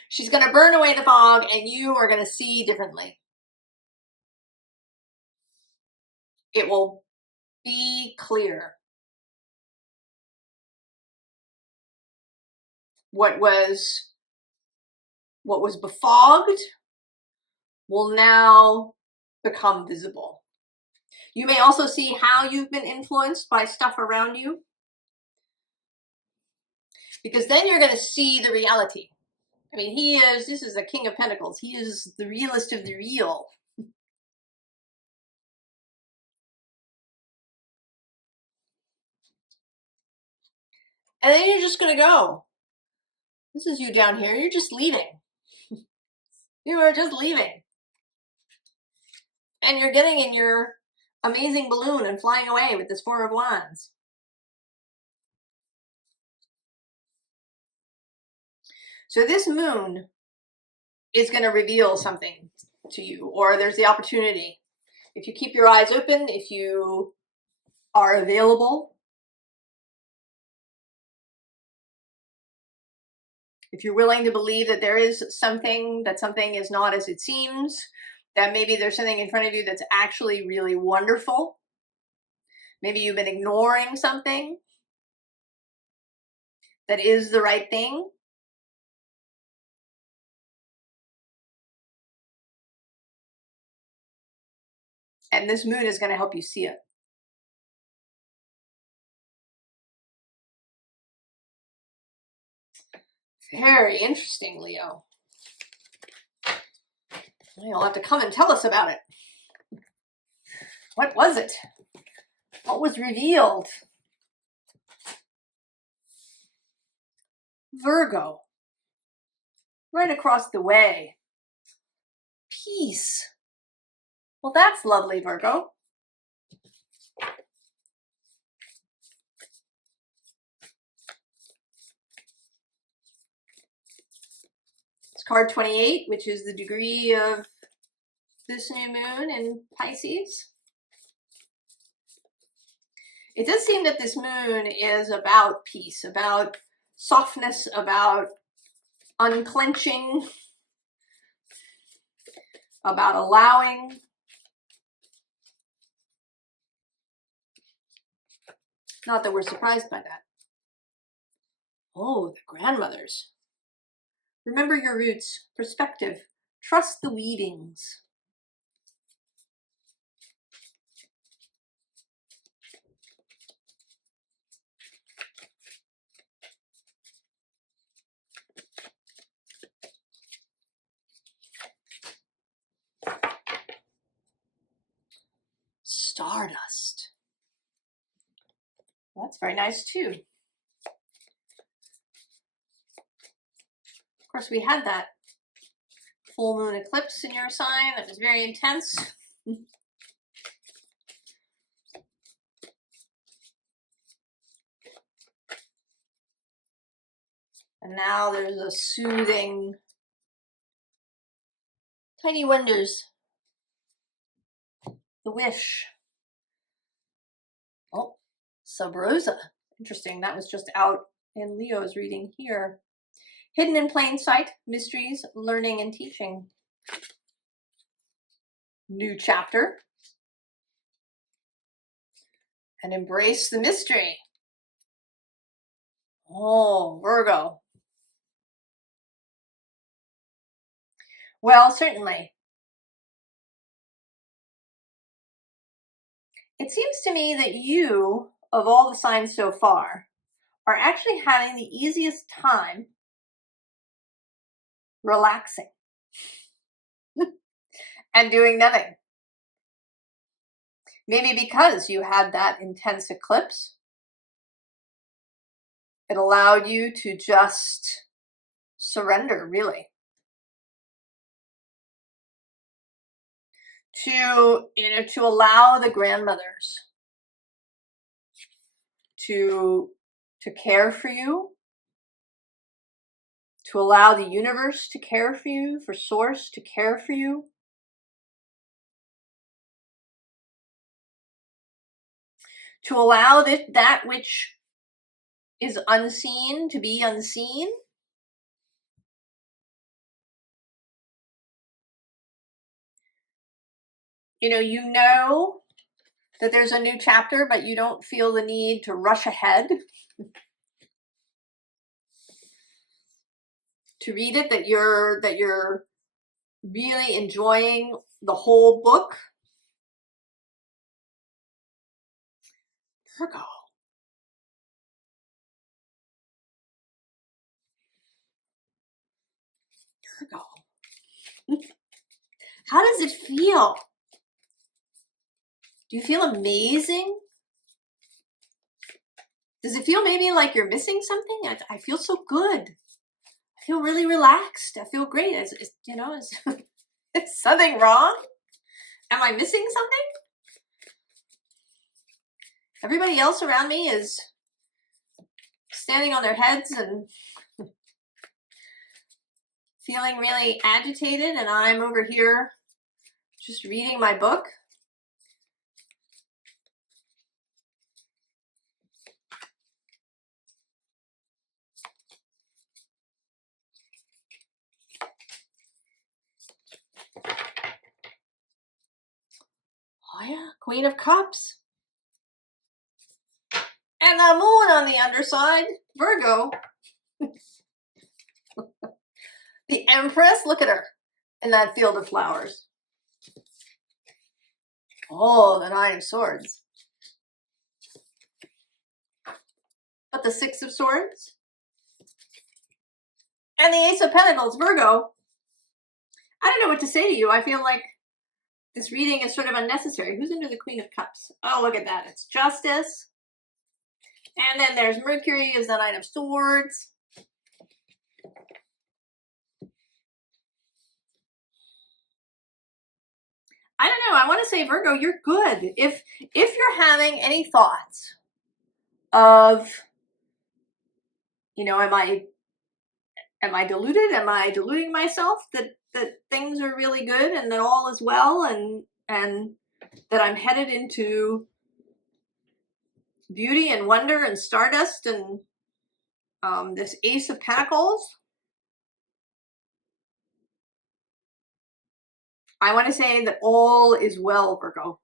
she's going to burn away the fog and you are going to see differently. It will be clear. What was befogged will now become visible. You may also see how you've been influenced by stuff around you. Because then you're going to see the reality. I mean, this is the King of Pentacles. He is the realist of the real. And then you're just going to go. This is you down here. You're just leaving. You are just leaving. And you're getting in your amazing balloon and flying away with this Four of Wands. So this moon is going to reveal something to you, or there's the opportunity. If you keep your eyes open, if you are available, if you're willing to believe that there is something, that something is not as it seems, that maybe there's something in front of you that's actually really wonderful. Maybe you've been ignoring something that is the right thing. And this moon is going to help you see it. Very interesting, Leo. You'll have to come and tell us about it. What was it? What was revealed? Virgo. Right across the way. Peace. Well, that's lovely, Virgo. It's card 28, which is the degree of this new moon in Pisces. It does seem that this moon is about peace, about softness, about unclenching, about allowing. Not that we're surprised by that. Oh, the grandmothers. Remember your roots, perspective, trust the weavings. Stardust. Well, that's very nice too. Of course, we had that full moon eclipse in your sign that was very intense. And now there's a soothing, tiny wonders. The wish. Oh, Sub Rosa. Interesting. That was just out in Leo's reading here. Hidden in plain sight, mysteries, learning and teaching. New chapter. And embrace the mystery. Oh, Virgo. Well, certainly. It seems to me that you, of all the signs so far, are actually having the easiest time relaxing and doing nothing. Maybe because you had that intense eclipse, it allowed you to just surrender, really. To allow the grandmothers to care for you, to allow the universe to care for you, for source to care for you. To allow that which is unseen to be unseen. You know that there's a new chapter, but you don't feel the need to rush ahead to read it, that you're really enjoying the whole book. Virgo. How does it feel? Do you feel amazing? Does it feel maybe like you're missing something? I feel so good. I feel really relaxed. I feel great. Is something wrong? Am I missing something? Everybody else around me is standing on their heads and feeling really agitated, and I'm over here just reading my book. Oh yeah, Queen of Cups. And the moon on the underside, Virgo. The Empress, look at her in that field of flowers. Oh, the Nine of Swords. But the Six of Swords. And the Ace of Pentacles, Virgo. I don't know what to say to you. I feel like this reading is sort of unnecessary. Who's under the Queen of Cups? Oh, look at that. It's Justice. And then there's Mercury is the Knight of Swords. I don't know. I want to say, Virgo, you're good. If you're having any thoughts of, you know, am I deluded? Am I deluding myself that things are really good and that all is well and that I'm headed into beauty and wonder and stardust and this Ace of Pentacles? I want to say that all is well, Virgo.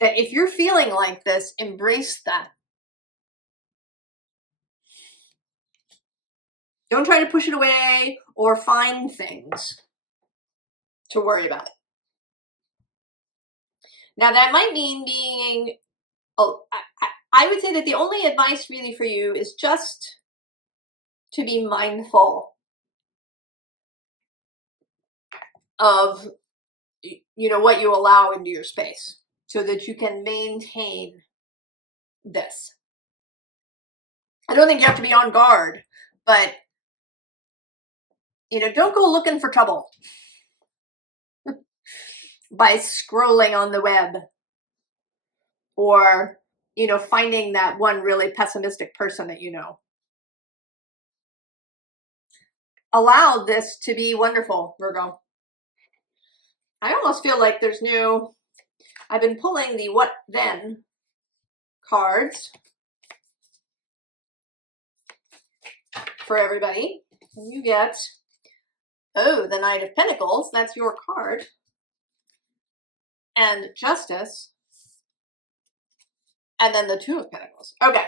That if you're feeling like this, embrace that. Don't try to push it away or find things to worry about. Now that might mean being, I would say that the only advice really for you is just to be mindful of, you know, what you allow into your space so that you can maintain this. I don't think you have to be on guard, but, you know, don't go looking for trouble by scrolling on the web or, you know, finding that one really pessimistic person that you know. Allow this to be wonderful, Virgo. I almost feel like there's no, I've been pulling the what then cards for everybody. And you get, oh, the Knight of Pentacles, that's your card. And Justice. And then the Two of Pentacles. Okay.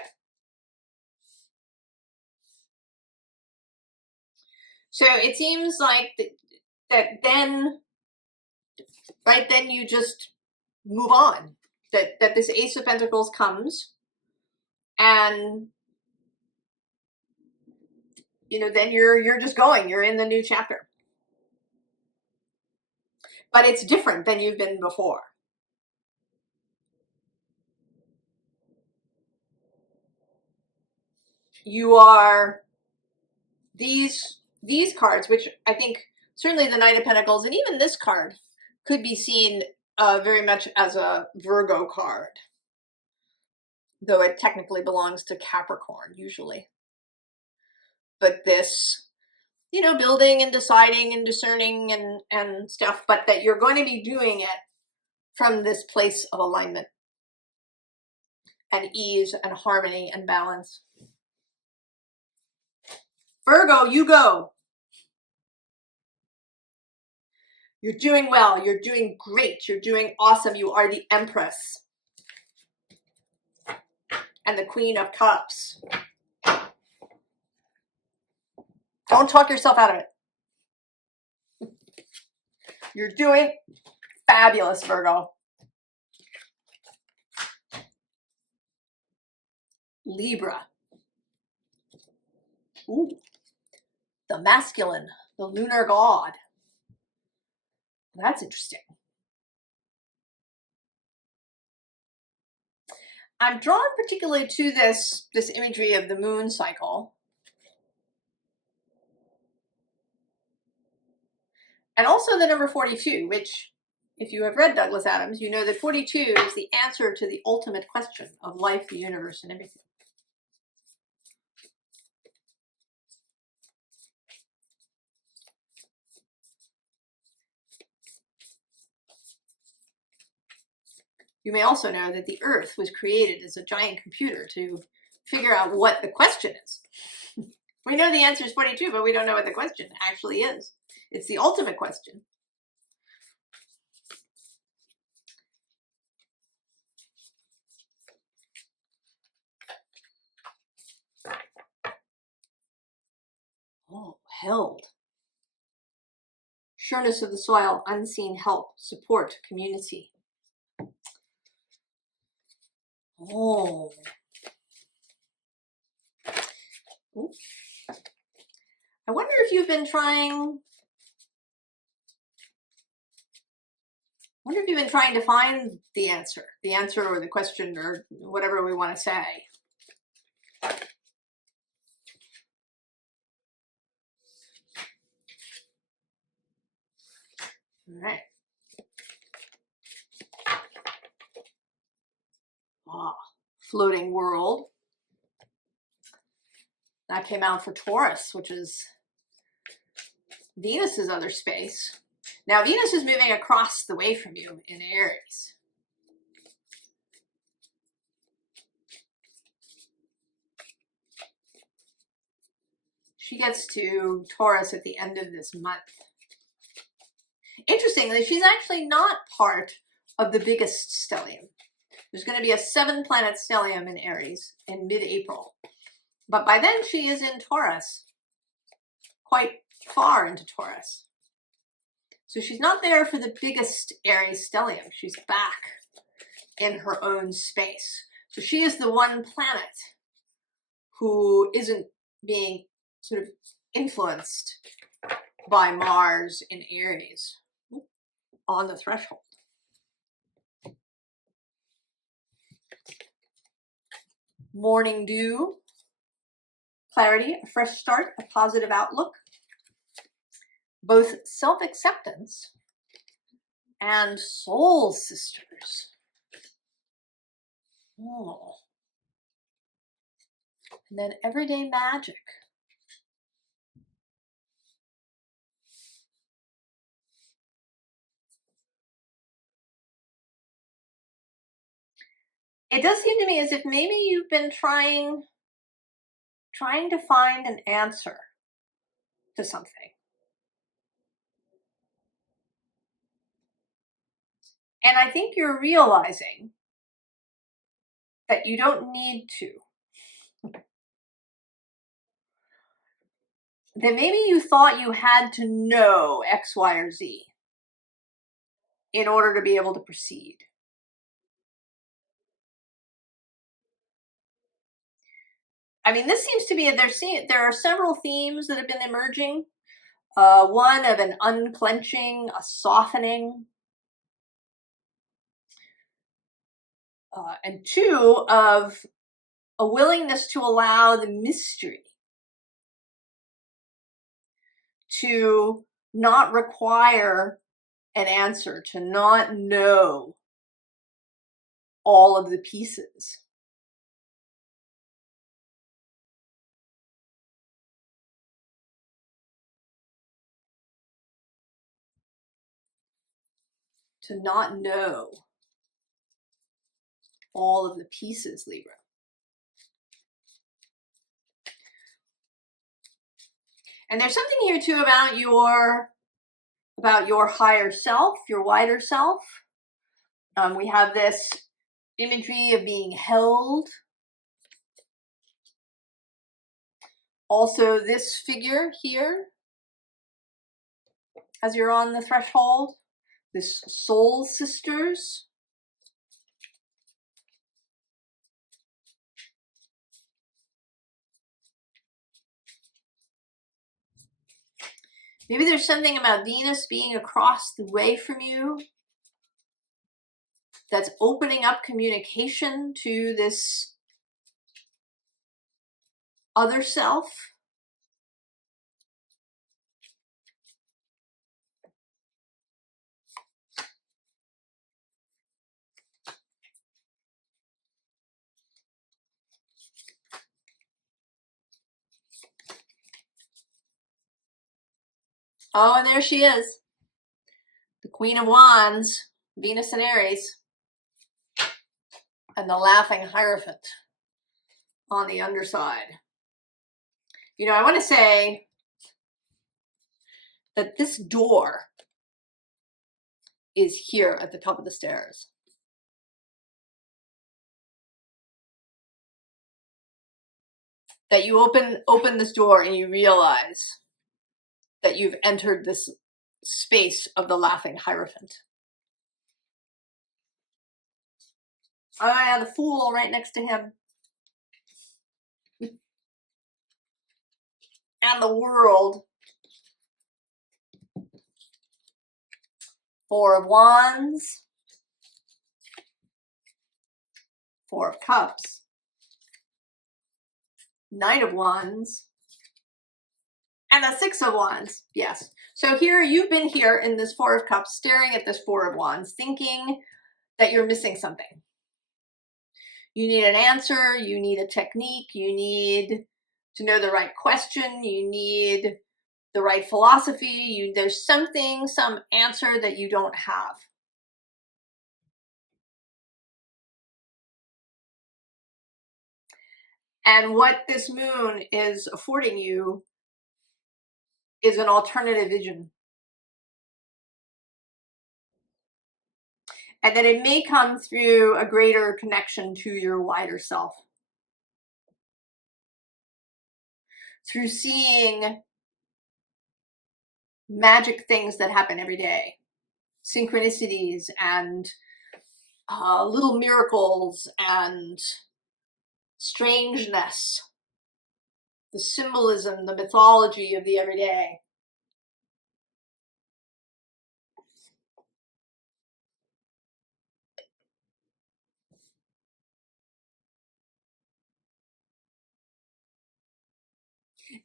So it seems like that then, right, then you just move on. That this Ace of Pentacles comes and, you know, then you're just going. You're in the new chapter. But it's different than you've been before. You are these cards, which I think certainly the Knight of Pentacles and even this card could be seen very much as a Virgo card, though it technically belongs to Capricorn usually. But this, you know, building and deciding and discerning and stuff, but that you're going to be doing it from this place of alignment and ease and harmony and balance. Virgo, you go. You're doing well. You're doing great. You're doing awesome. You are the Empress and the Queen of Cups. Don't talk yourself out of it. You're doing fabulous, Virgo. Libra. Ooh. The masculine, the lunar god. That's interesting. I'm drawn particularly to this imagery of the moon cycle. And also the number 42, which, if you have read Douglas Adams, you know that 42 is the answer to the ultimate question of life, the universe, and everything. You may also know that the Earth was created as a giant computer to figure out what the question is. We know the answer is 42, but we don't know what the question actually is. It's the ultimate question. held. Sureness of the soil, unseen help, support, community. Oh. Ooh. I wonder if you've been trying to find the answer or the question or whatever we want to say. All right. Ah, floating world. That came out for Taurus, which is Venus's other space. Now Venus is moving across the way from you in Aries. She gets to Taurus at the end of this month. Interestingly, she's actually not part of the biggest stellium. There's going to be a 7-planet stellium in Aries in mid-April. But by then she is in Taurus, quite far into Taurus. So she's not there for the biggest Aries stellium. She's back in her own space. So she is the one planet who isn't being sort of influenced by Mars in Aries on the threshold. Morning dew, clarity, a fresh start, a positive outlook, both self-acceptance and soul sisters. Oh. And then everyday magic. It does seem to me as if maybe you've been trying to find an answer to something. And I think you're realizing that you don't need to. That maybe you thought you had to know X, Y, or Z in order to be able to proceed. I mean, this seems to be, there are several themes that have been emerging. One of an unclenching, a softening. And two, of a willingness to allow the mystery to not require an answer, to not know all of the pieces. To not know all of the pieces, Libra. And there's something here too about your higher self, your wider self. We have this imagery of being held. Also this figure here, as you're on the threshold, this soul sisters. Maybe there's something about Venus being across the way from you that's opening up communication to this other self. Oh, and there she is. The Queen of Wands, Venus and Aries. And the laughing Hierophant on the underside. You know, I want to say that this door is here at the top of the stairs. That you open this door and you realize that you've entered this space of the laughing Hierophant. Oh yeah, the Fool right next to him. And the World. Four of Wands. Four of Cups. Knight of Wands. And the Six of Wands. Yes. So here you've been here in this Four of Cups, staring at this Four of Wands, thinking that you're missing something. You need an answer, you need a technique, you need to know the right question, you need the right philosophy, there's something, some answer that you don't have. And what this moon is affording you is an alternative vision. And that it may come through a greater connection to your wider self. Through seeing magic things that happen every day. Synchronicities and little miracles and strangeness. The symbolism, the mythology of the everyday.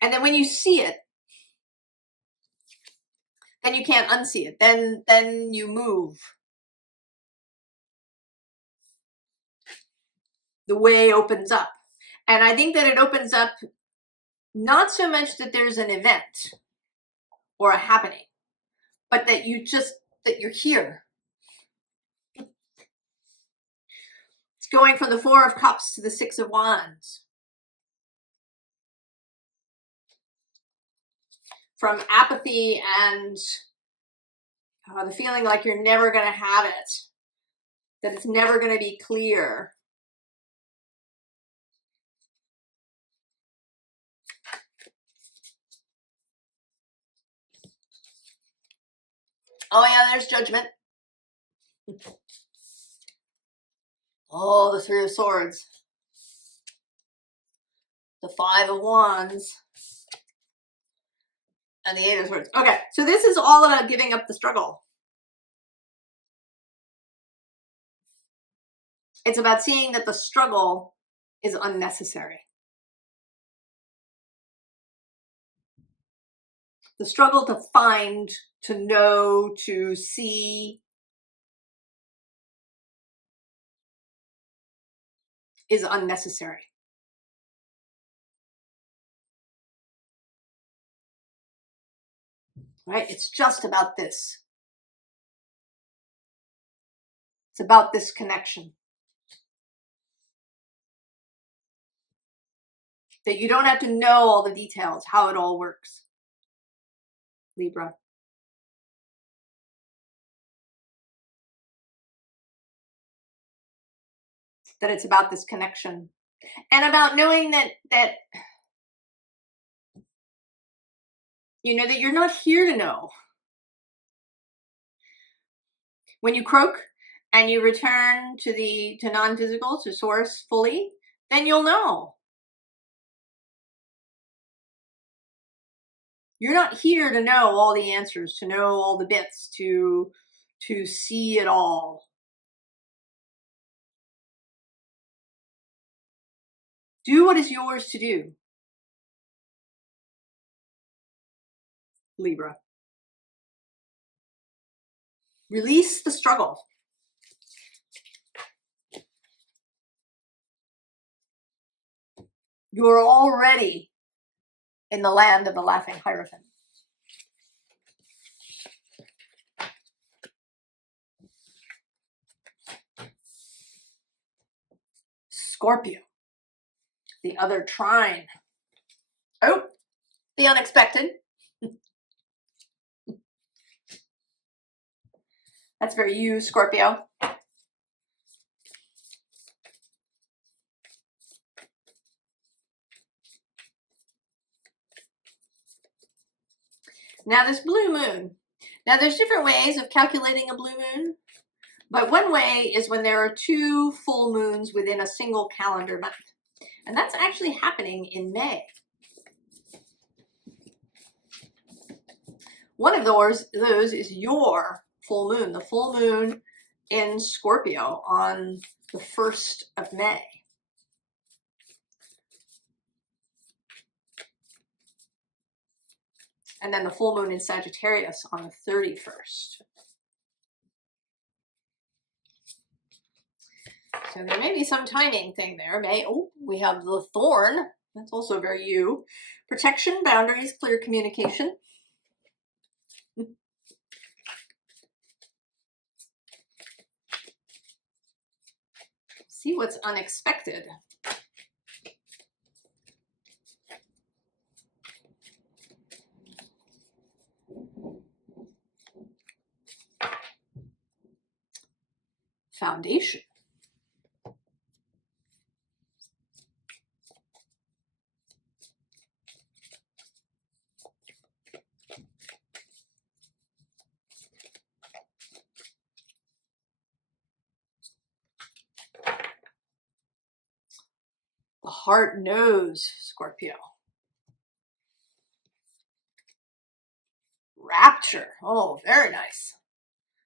And then when you see it, then you can't unsee it. Then you move. The way opens up. And I think that it opens up not so much that there's an event or a happening, but that you're here. It's going from the Four of Cups to the Six of Wands. From apathy and the feeling like you're never going to have it, that it's never going to be clear. Oh yeah, there's Judgment. Oh, the Three of Swords. The Five of Wands. And the Eight of Swords. Okay, so this is all about giving up the struggle. It's about seeing that the struggle is unnecessary. The struggle to find, to know, to see is unnecessary. Right? It's just about this. It's about this connection. That you don't have to know all the details, how it all works. Libra. That it's about this connection. And about knowing that you know that you're not here to know. When you croak and you return to non-physical, to source fully, then you'll know. You're not here to know all the answers, to know all the bits, to see it all. Do what is yours to do, Libra. Release the struggle. You're already in the land of the laughing Hierophant. Scorpio. The other trine. Oh, the unexpected. That's very you, Scorpio. Now this blue moon. Now there's different ways of calculating a blue moon, but one way is when there are 2 full moons within a single calendar month. And that's actually happening in May. One of those is your full moon, the full moon in Scorpio on the 1st of May. And then the full moon in Sagittarius on the 31st. So there may be some timing thing there. Oh, we have the thorn. That's also very you. Protection, boundaries, clear communication. See what's unexpected. Foundation. The heart knows, Scorpio. Rapture. Oh, very nice.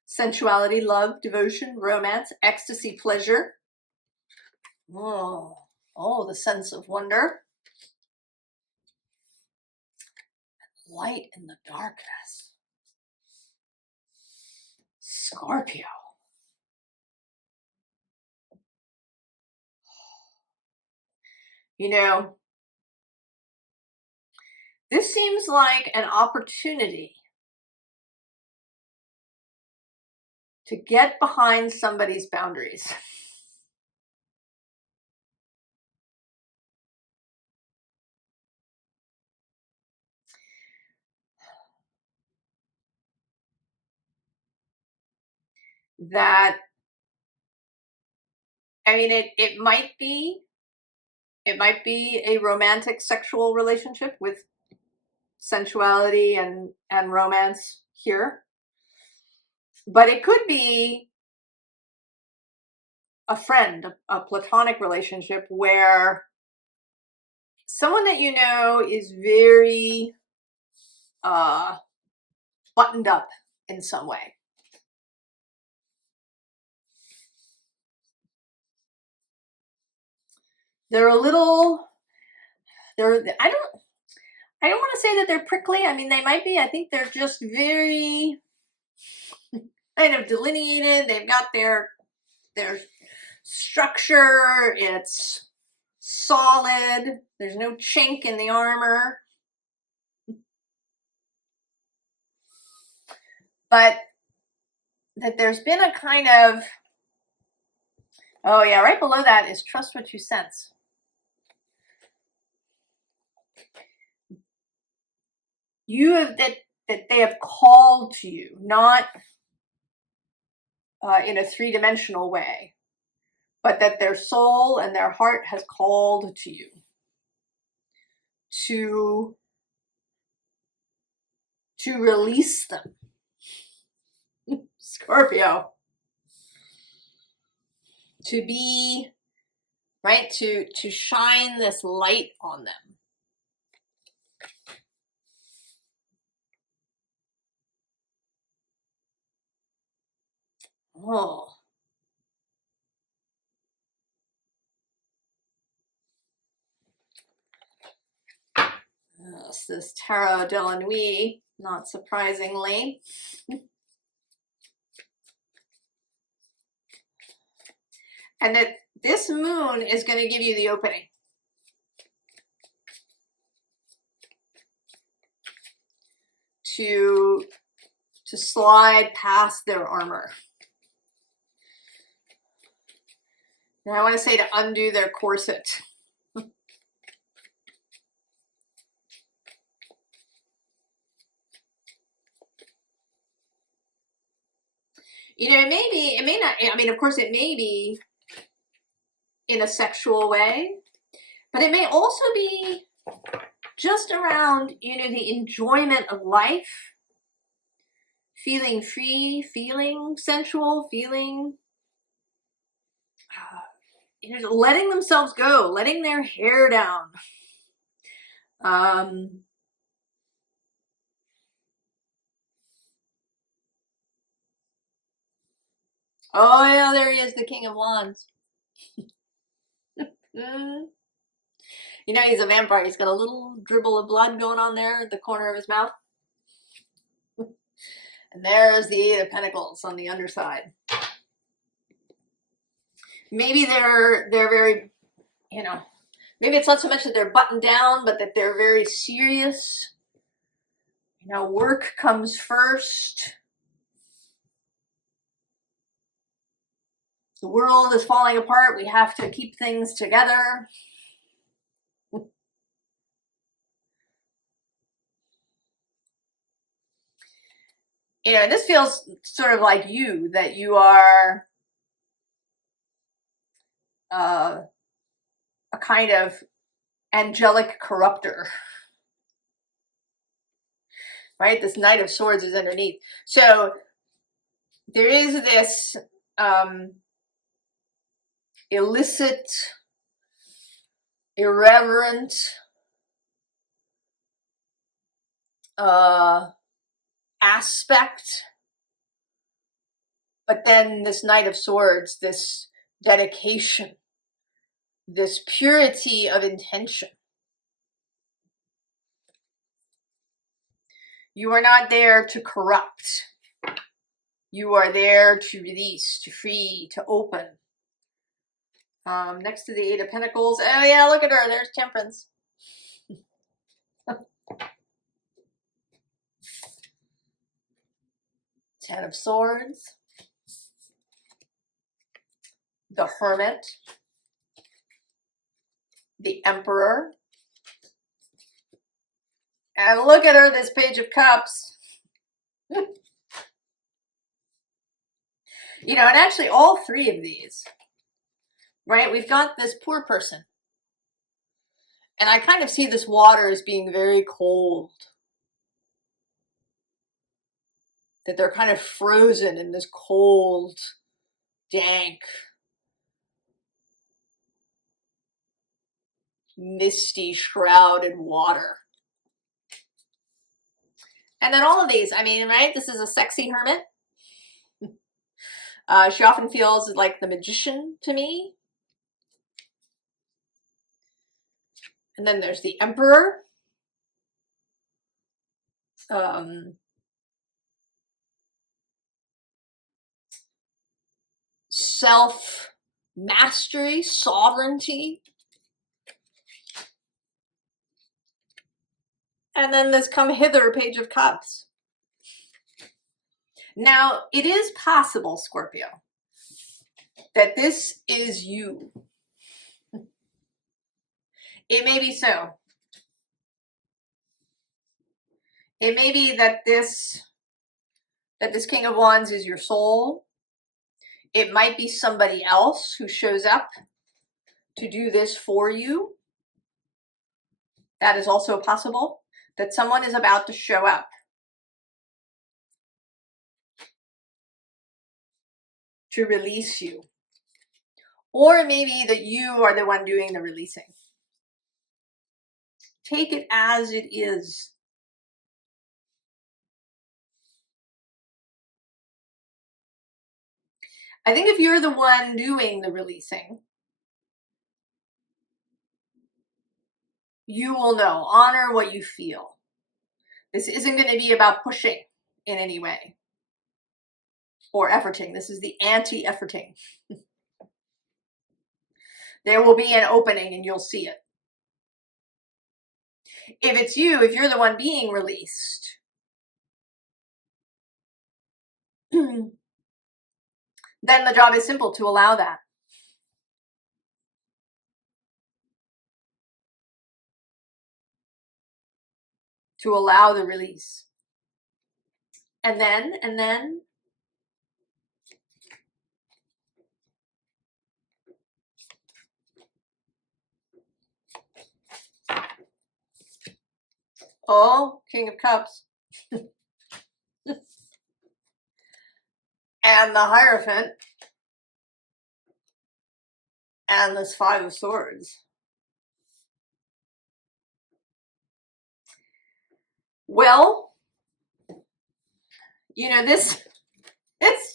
Sensuality, love, devotion, romance, ecstasy, pleasure. Oh, the sense of wonder. Light in the darkness. Scorpio. You know, this seems like an opportunity to get behind somebody's boundaries. That, I mean, it might be a romantic sexual relationship with sensuality and romance here, but it could be a friend, a platonic relationship where someone that you know is very buttoned up in some way. They're a little, I don't want to say that they're prickly. I mean, they might be. I think they're just very kind of delineated. They've got their structure. It's solid. There's no chink in the armor. But that there's been a kind of, oh yeah, right below that is trust what you sense. You have that they have called to you, not in a 3-dimensional way, but that their soul and their heart has called to you to release them. Scorpio. To be, right, to shine this light on them. Oh. Yes, this Tarot de la Nuit, not surprisingly. And that this moon is going to give you the opening. To slide past their armor. And I want to say to undo their corset. You know, it may not, I mean, of course it may be in a sexual way, but it may also be just around, you know, the enjoyment of life, feeling free, feeling sensual, feeling, you know, letting themselves go, letting their hair down. Oh yeah, there he is, the King of Wands. You know, he's a vampire. He's got a little dribble of blood going on there at the corner of his mouth. And there's the Eight of Pentacles on the underside. Maybe they're very, you know, maybe it's not so much that they're buttoned down, but that they're very serious. You know, work comes first. The world is falling apart. We have to keep things together. You know, this feels sort of like you, that you are a kind of angelic corrupter, right? This Knight of Swords is underneath. So there is this illicit, irreverent, aspect, but then this Knight of Swords, this dedication, this purity of intention. You are not there to corrupt. You are there to release, to free, to open. Next to the Eight of Pentacles. Oh yeah, look at her. There's Temperance. Ten of Swords. The Hermit. The Emperor. And look at her, this Page of Cups. You know, and actually all three of these, right? We've got this poor person. And I kind of see this water as being very cold. That they're kind of frozen in this cold, dank, misty, shrouded water. And then all of these, I mean, right? This is a sexy hermit. She often feels like the magician to me. And then there's the Emperor. Self-mastery, sovereignty. And then this Come Hither Page of Cups. Now, it is possible, Scorpio, that this is you. It may be so. It may be that this King of Wands is your soul. It might be somebody else who shows up to do this for you. That is also possible, that someone is about to show up to release you. Or maybe that you are the one doing the releasing. Take it as it is. I think if you're the one doing the releasing, you will know. Honor what you feel. This isn't going to be about pushing in any way or efforting. This is the anti-efforting. There will be an opening and you'll see it. If it's you, if you're the one being released, then the job is simple, to allow that. To allow the release. And then Oh, King of Cups. And the Hierophant. And this Five of Swords. Well, you know, this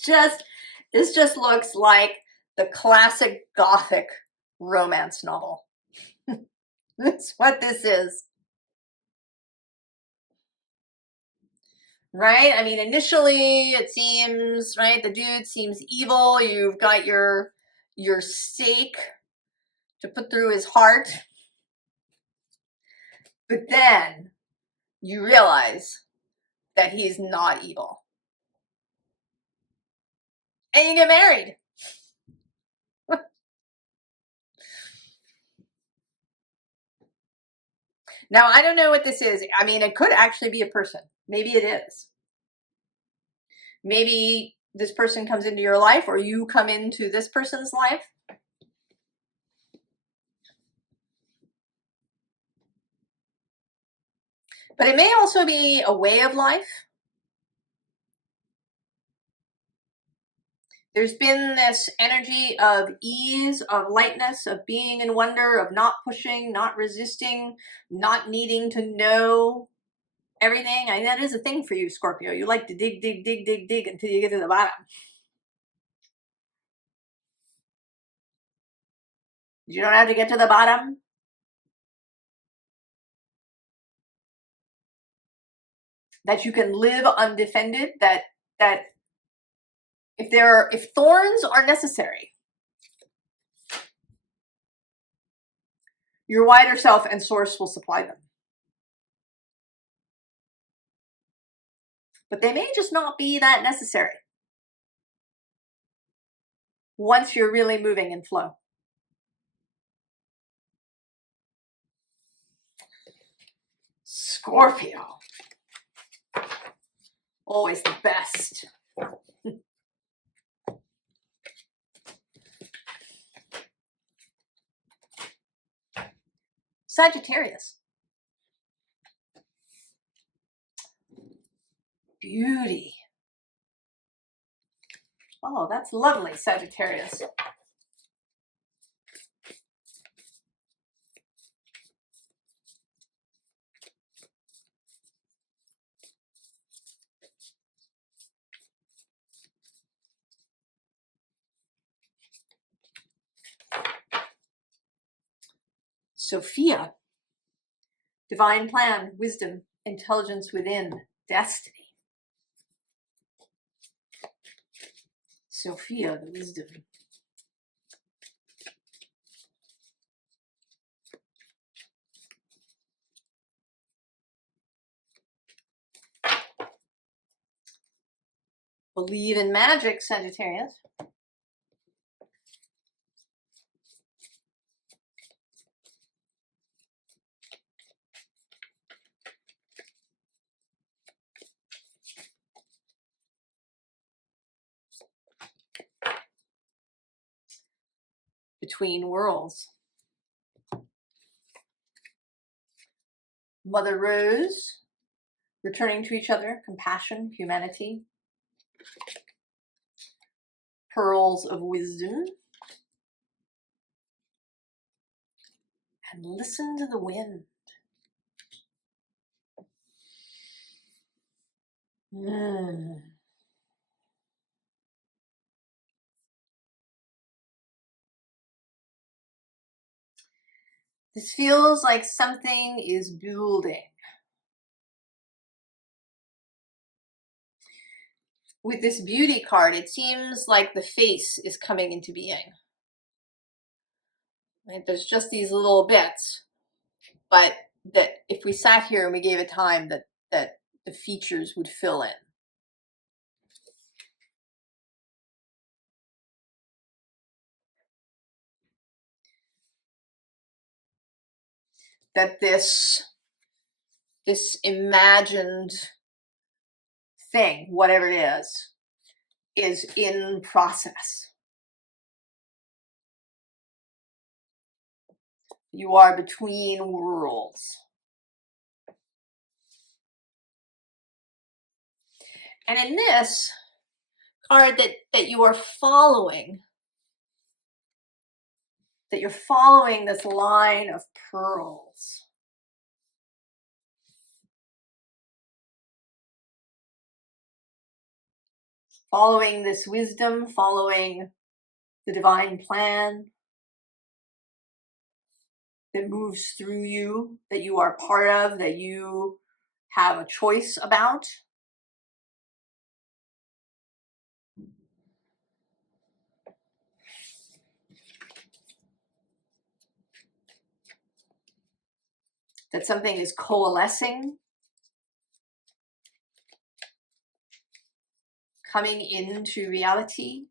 just looks like the classic Gothic romance novel. That's what this is. Right? I mean, initially it seems, right, the dude seems evil. You've got your stake to put through his heart. But then you realize that he's not evil. And you get married. Now, I don't know what this is. I mean, it could actually be a person. Maybe it is. Maybe this person comes into your life, or you come into this person's life. But it may also be a way of life. There's been this energy of ease, of lightness, of being in wonder, of not pushing, not resisting, not needing to know everything. I mean, that is a thing for you, Scorpio. You like to dig, dig, dig, dig, dig until you get to the bottom. You don't have to get to the bottom. That you can live undefended, that if thorns are necessary, your wider self and source will supply them. But they may just not be that necessary once you're really moving in flow. Scorpio. Always the best. Sagittarius. Beauty. Oh, that's lovely, Sagittarius. Sophia. Divine plan, wisdom, intelligence within, destiny. Sophia, the wisdom. Believe in magic, Sagittarius. Between worlds. Mother Rose, returning to each other, compassion, humanity. Pearls of wisdom. And listen to the wind. This feels like something is building. With this beauty card, it seems like the face is coming into being. Right? There's just these little bits, but that if we sat here and we gave it time, that the features would fill in. That this imagined thing, whatever it is in process. You are between worlds. And in this card that you are following, that you're following this line of pearls. Following this wisdom, following the divine plan that moves through you, that you are part of, that you have a choice about. That something is coalescing, coming into reality.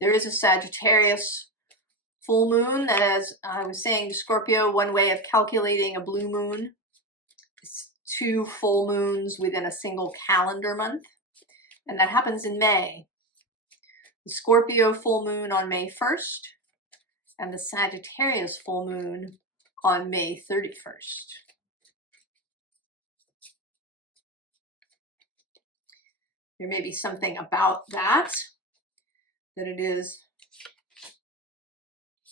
There is a Sagittarius full moon that, as I was saying to Scorpio, one way of calculating a blue moon is 2 full moons within a single calendar month. And that happens in May. The Scorpio full moon on May 1st and the Sagittarius full moon on May 31st. There may be something about that it is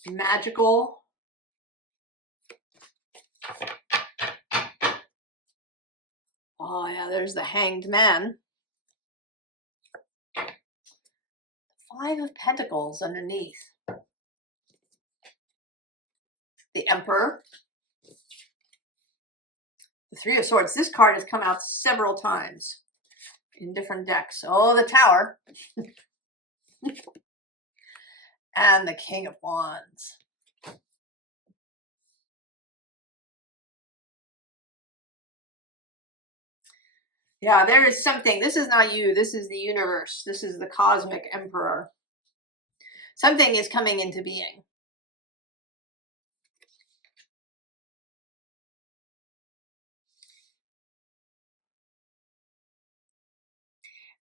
magical. Oh yeah, there's the Hanged Man. 5 of Pentacles underneath. The Emperor. The 3 of Swords. This card has come out several times in different decks. Oh, the Tower. And the King of Wands. Yeah, there is something. This is not you. This is the universe. This is the cosmic emperor. Something is coming into being.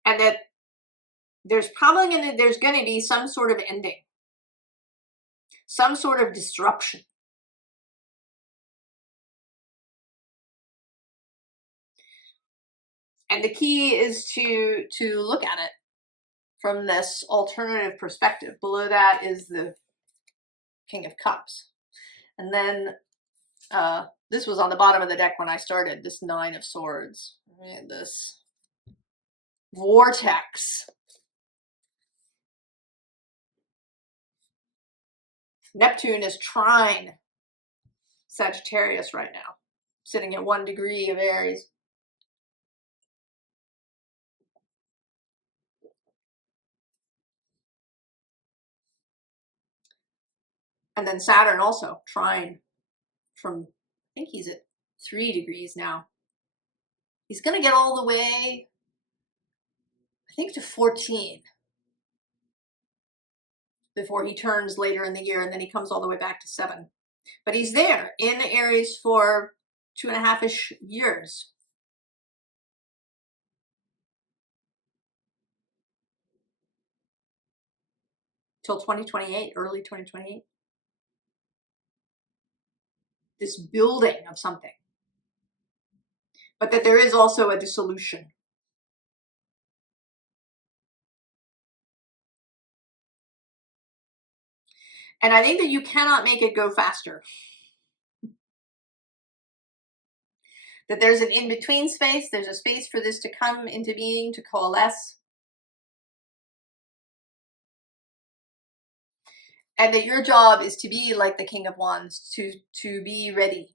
And that there's probably going to be some sort of ending. Some sort of disruption. And the key is to look at it from this alternative perspective. Below that is the King of Cups. And then this was on the bottom of the deck when I started, this 9 of Swords. And this vortex. Neptune is trine Sagittarius right now, sitting at 1 degree of Aries. And then Saturn also trine from, I think he's at 3 degrees now. He's going to get all the way, I think, to 14 before he turns later in the year, and then he comes all the way back to 7. But he's there in Aries for 2.5-ish years. Till 2028, early 2028. This building of something. But that there is also a dissolution. And I think that you cannot make it go faster. That there's an in-between space. There's a space for this to come into being, to coalesce. And that your job is to be like the King of Wands, to be ready.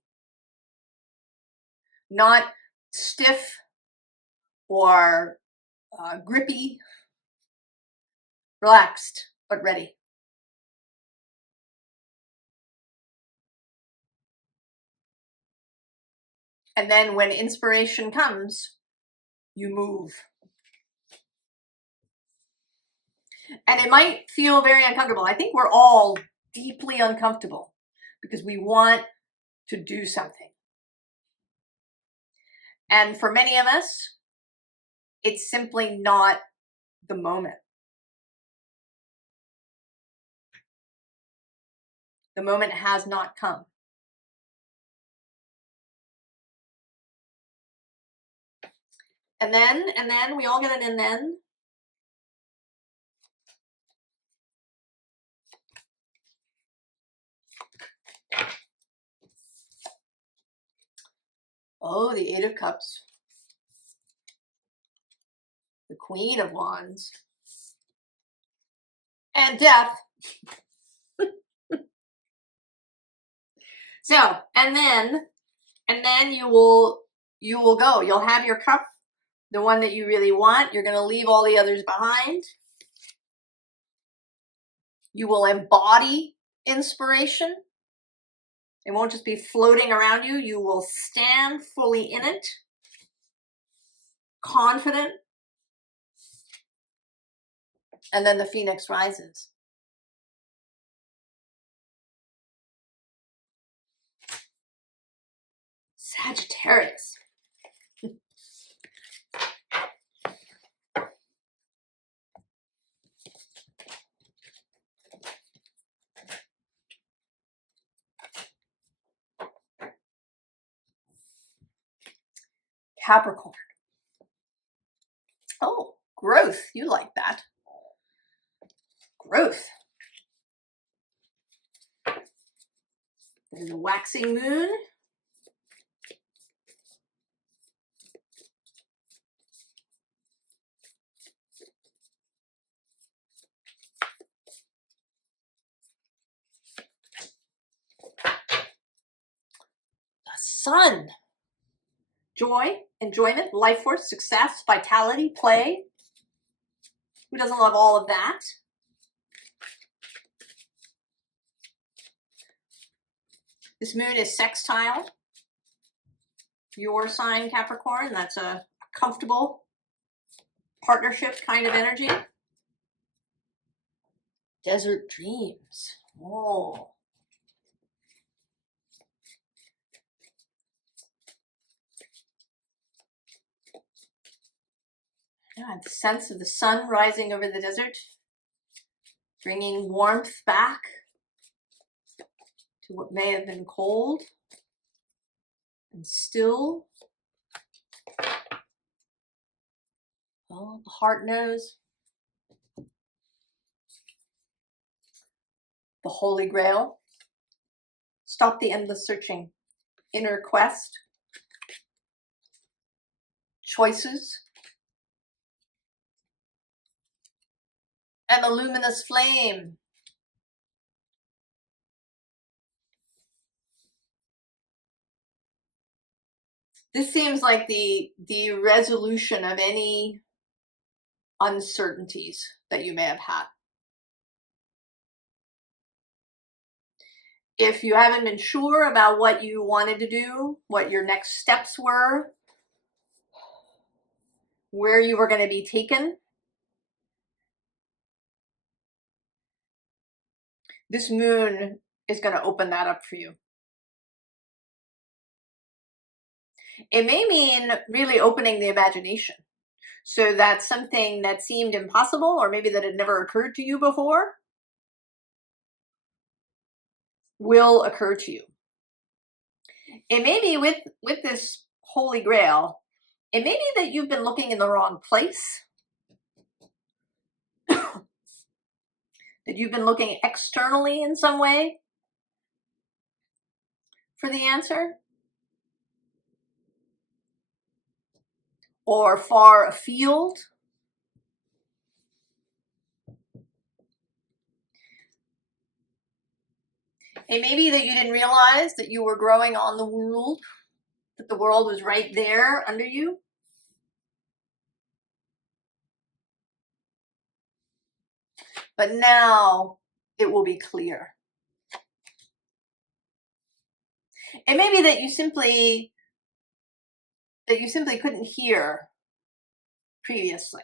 Not stiff or grippy. Relaxed, but ready. And then when inspiration comes, you move. And it might feel very uncomfortable. I think we're all deeply uncomfortable because we want to do something. And for many of us, it's simply not the moment. The moment has not come. And then, we all get an and then. Oh, the Eight of Cups. The Queen of Wands. And Death. So, and then you will go. You'll have your cup, the one that you really want. You're going to leave all the others behind. You will embody inspiration. It won't just be floating around you. You will stand fully in it, confident. And then the Phoenix rises. Sagittarius. Capricorn. Oh, growth. You like that. Growth. There's a waxing moon. The sun. Joy, enjoyment, life force, success, vitality, play. Who doesn't love all of that? This moon is sextile your sign, Capricorn. That's a comfortable partnership kind of energy. Desert dreams. Oh. Yeah, the sense of the sun rising over the desert, bringing warmth back to what may have been cold and still. Oh, the heart knows. The Holy Grail. Stop the endless searching. Inner quest. Choices. And the luminous flame. This seems like the resolution of any uncertainties that you may have had. If you haven't been sure about what you wanted to do, what your next steps were, where you were going to be taken, this moon is going to open that up for you. It may mean really opening the imagination, so that something that seemed impossible, or maybe that had never occurred to you before, will occur to you. It may be with this Holy Grail, it may be that you've been looking in the wrong place, that you've been looking externally in some way for the answer, or far afield. It may be that you didn't realize that you were growing on the world, that the world was right there under you. But now it will be clear. It may be that you simply couldn't hear previously.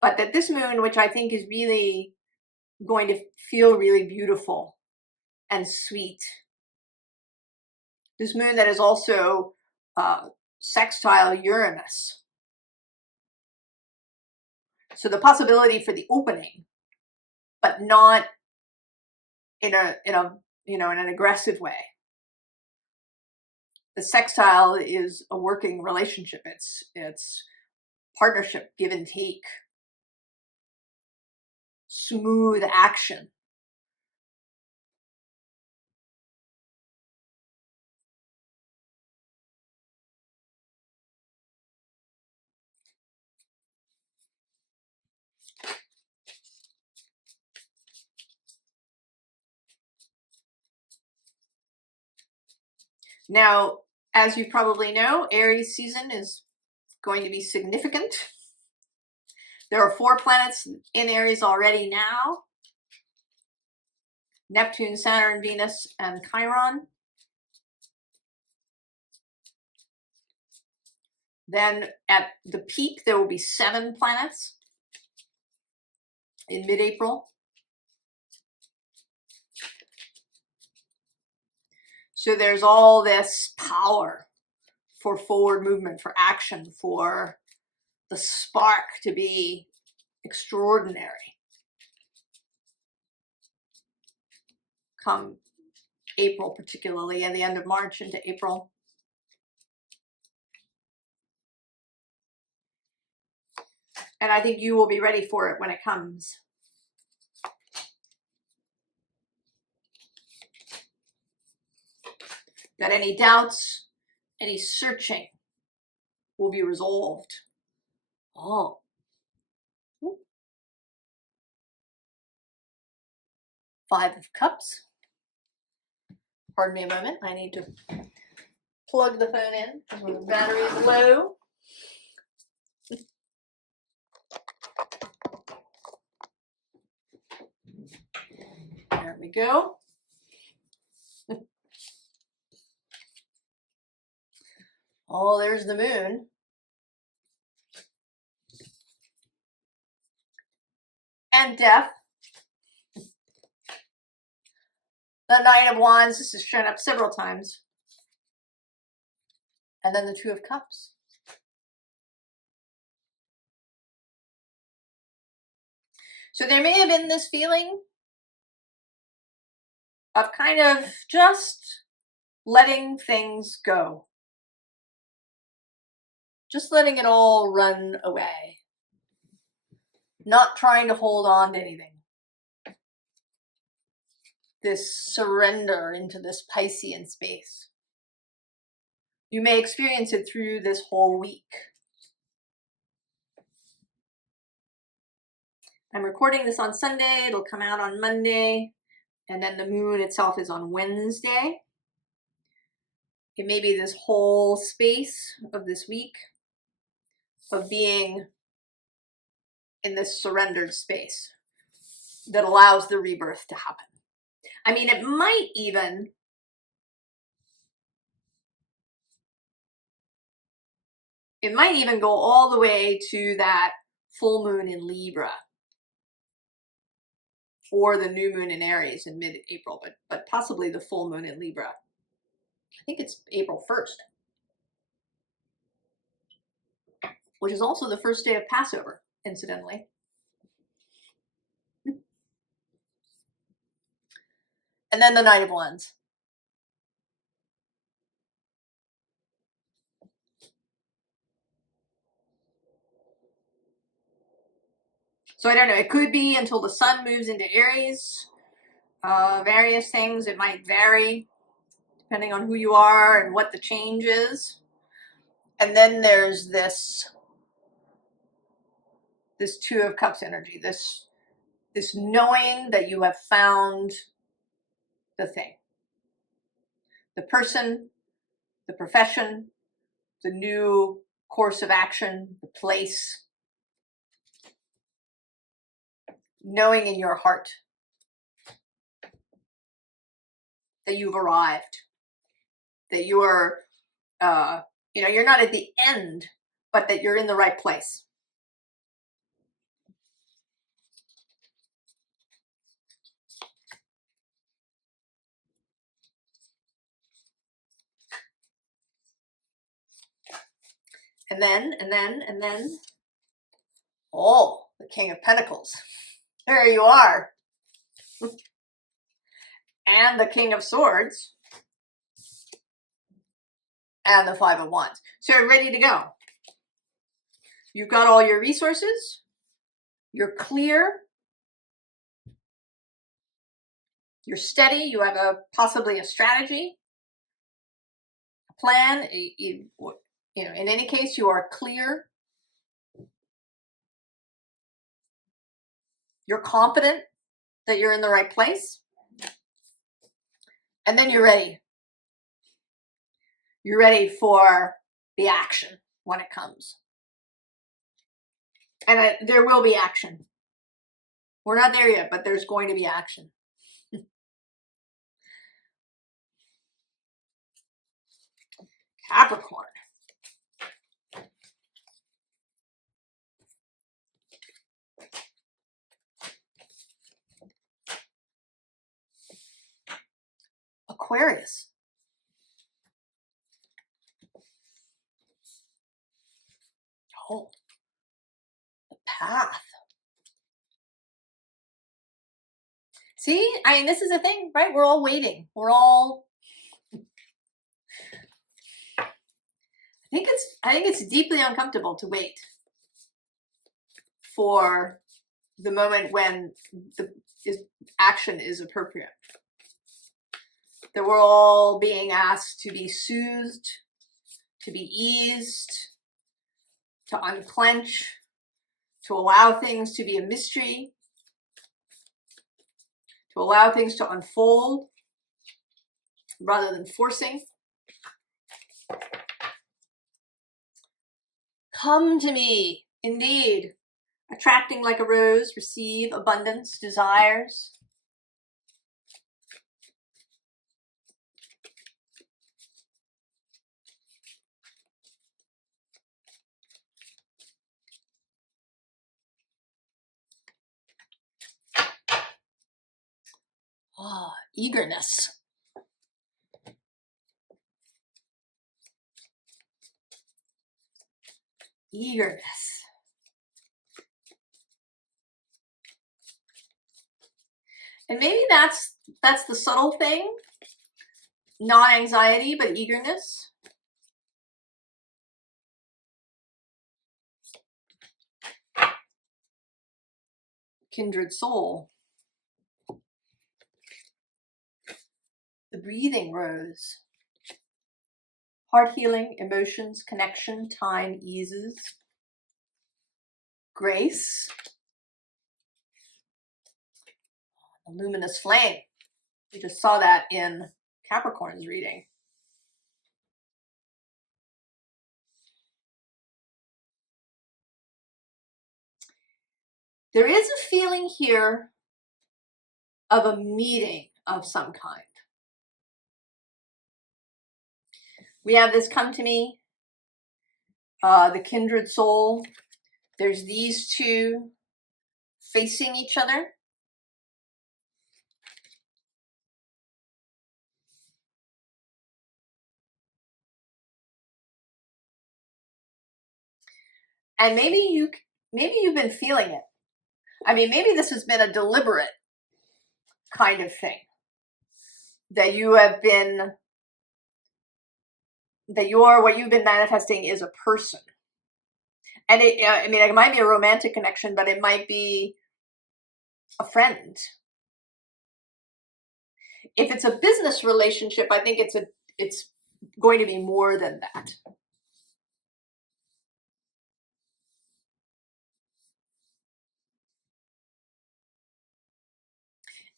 But that this moon, which I think is really going to feel really beautiful and sweet, this moon that is also sextile Uranus. So the possibility for the opening, but not in an aggressive way. The sextile is a working relationship. It's partnership, give and take, smooth action. Now, as you probably know, Aries season is going to be significant. There are 4 planets in Aries already now: Neptune, Saturn, Venus, and Chiron. Then at the peak, there will be 7 planets in mid-April. So there's all this power for forward movement, for action, for the spark to be extraordinary come April, particularly at the end of March into April. And I think you will be ready for it when it comes. That any doubts, any searching will be resolved. Oh. Ooh. 5 of Cups. Pardon me a moment. I need to plug the phone in because the battery is low. There we go. Oh, there's the moon. And death. The Knight of Wands, this has shown up several times. And then the 2 of Cups. So there may have been this feeling of kind of just letting things go. Just letting it all run away. Not trying to hold on to anything. This surrender into this Piscean space. You may experience it through this whole week. I'm recording this on Sunday. It'll come out on Monday. And then the moon itself is on Wednesday. It may be this whole space of this week of being in this surrendered space that allows the rebirth to happen. I mean, it might even go all the way to that full moon in Libra or the new moon in Aries in mid-April, but possibly the full moon in Libra. I think it's April 1st, which is also the first day of Passover, incidentally. And then the Knight of Wands. So I don't know, it could be until the sun moves into Aries, various things. It might vary depending on who you are and what the change is. And then there's this 2 of Cups energy, this knowing that you have found the thing, the person, the profession, the new course of action, the place. Knowing in your heart that you've arrived, that you are, you're not at the end, but that you're in the right place. And then, oh, the King of Pentacles. There you are. and the King of Swords, and the Five of Wands. So you're ready to go. You've got all your resources. You're clear. You're steady. You have possibly a strategy, a plan. You know, in any case, you are clear. You're confident that you're in the right place. And then you're ready. You're ready for the action when it comes. And there will be action. We're not there yet, but there's going to be action. Capricorn. Aquarius. Oh, the path. See, I mean, this is the thing, right? We're all waiting. We're all. I think it's deeply uncomfortable to wait for the moment when the action is appropriate. That we're all being asked to be soothed, to be eased, to unclench, to allow things to be a mystery, to allow things to unfold rather than forcing. Come to me, indeed. Attracting like a rose, receive abundance, desires. Ah, eagerness. Eagerness. And maybe that's the subtle thing. Not anxiety, but eagerness. Kindred soul. The breathing rose. Heart healing, emotions, connection, time eases. Grace. A luminous flame. We just saw that in Capricorn's reading. There is a feeling here of a meeting of some kind. We have this come to me, the kindred soul. There's these two facing each other. And maybe you've been feeling it. I mean, maybe this has been a deliberate kind of thing. That what you've been manifesting is a person. And it might be a romantic connection, but it might be a friend. If it's a business relationship, I think it's going to be more than that.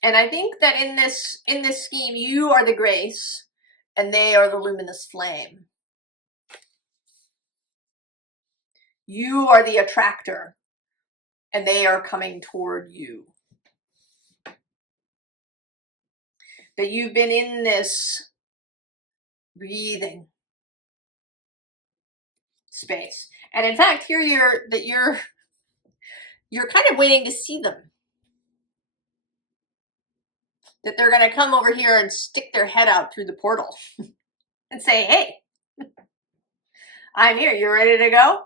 And I think that in this scheme, you are the grace and they are the luminous flame. You are the attractor and they are coming toward you. That you've been in this breathing space. And in fact, here you're kind of waiting to see them. That they're going to come over here and stick their head out through the portal and say, hey, I'm here. You ready to go?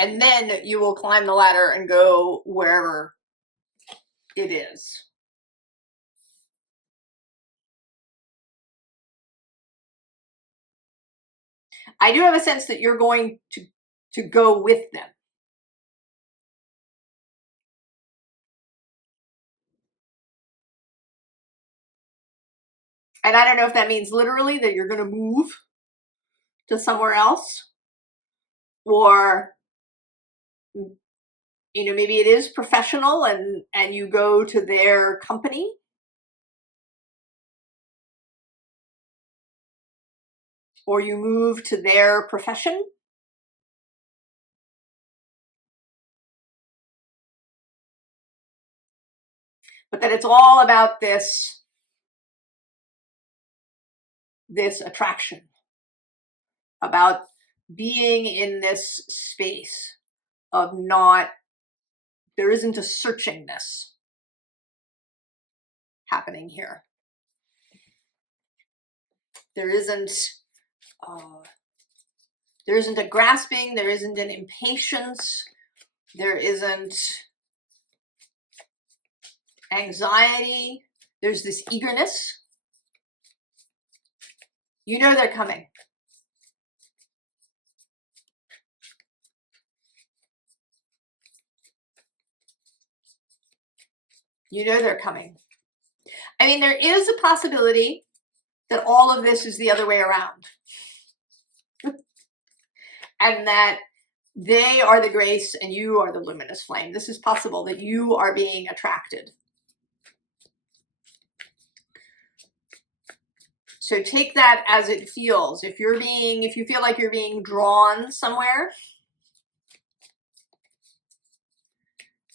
And then you will climb the ladder and go wherever it is. I do have a sense that you're going to go with them. And I don't know if that means literally that you're going to move to somewhere else, or, you know, maybe it is professional and you go to their company. Or you move to their profession. But that it's all about this attraction, about being in this space of not, there isn't a searchingness happening here. There isn't a grasping, there isn't an impatience, there isn't anxiety, there's this eagerness. You know they're coming. You know they're coming. I mean, there is a possibility that all of this is the other way around. And that they are the grace and you are the luminous flame. This is possible, that you are being attracted. So take that as it feels. If you feel like you're being drawn somewhere,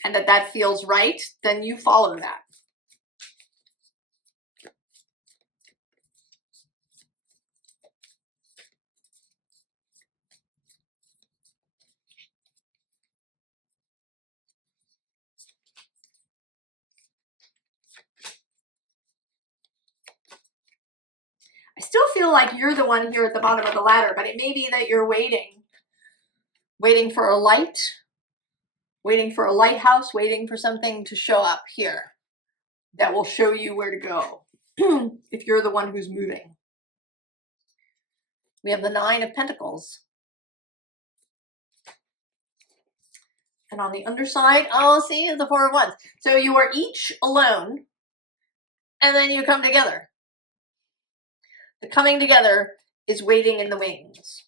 and that feels right, then you follow that. I still feel like you're the one here at the bottom of the ladder, but it may be that you're waiting for a light, waiting for a lighthouse, waiting for something to show up here that will show you where to go if you're the one who's moving. We have the 9 of Pentacles. And on the underside, oh, see, the 4 of Wands. So you are each alone, and then you come together. The coming together is waiting in the wings.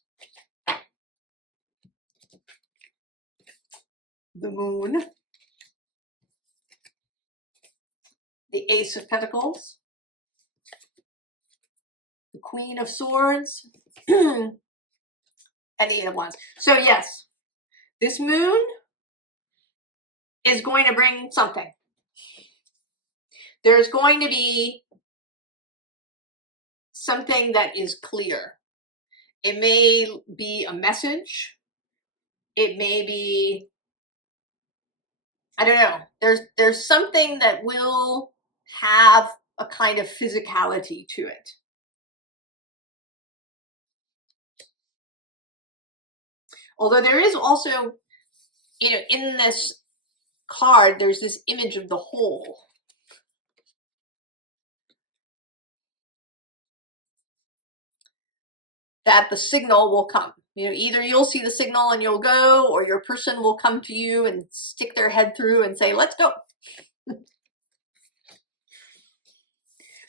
The Moon. The Ace of Pentacles. The Queen of Swords. And the 8 of Wands. So yes, this moon is going to bring something. There's going to be something that is clear. It may be a message. It may be, I don't know. There's something that will have a kind of physicality to it. Although there is also, you know, in this card, there's this image of the whole. That the signal will come. You know, either you'll see the signal and you'll go, or your person will come to you and stick their head through and say, let's go.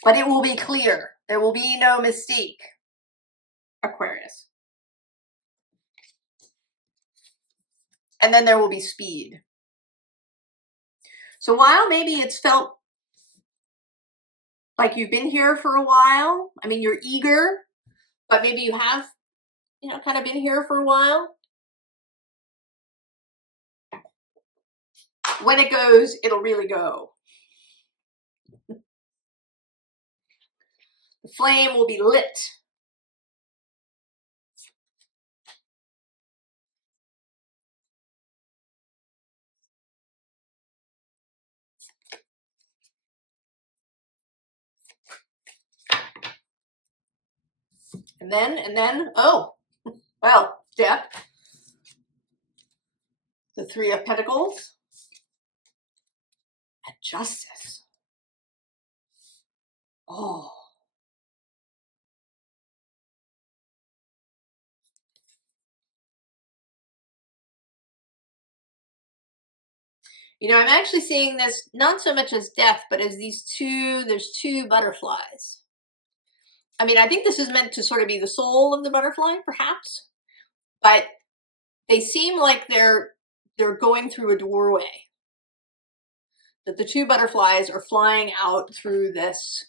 But it will be clear. There will be no mistake, Aquarius. And then there will be speed. So while maybe it's felt like you've been here for a while, I mean, you're eager, but maybe you have, you know, kind of been here for a while. When it goes, it'll really go. The flame will be lit. And then, oh, well, death. The 3 of Pentacles. And Justice. Oh. You know, I'm actually seeing this not so much as death, but as there's two butterflies. I mean, I think this is meant to sort of be the soul of the butterfly, perhaps, but they seem like they're going through a doorway. That the two butterflies are flying out through this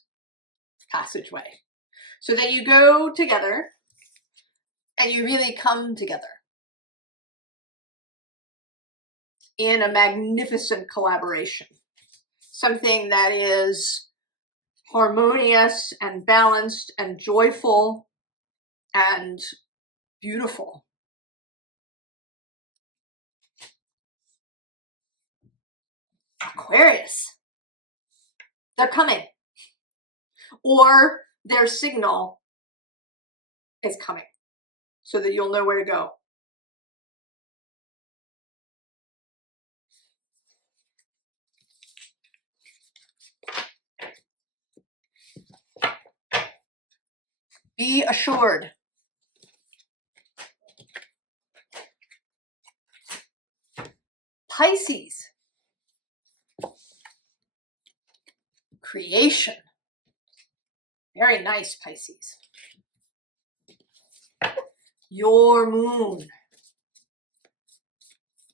passageway. So then you go together and you really come together in a magnificent collaboration. Something that is harmonious and balanced and joyful and beautiful. Aquarius. They're coming. Or their signal is coming so that you'll know where to go. Be assured. Pisces. Creation. Very nice, Pisces. Your moon.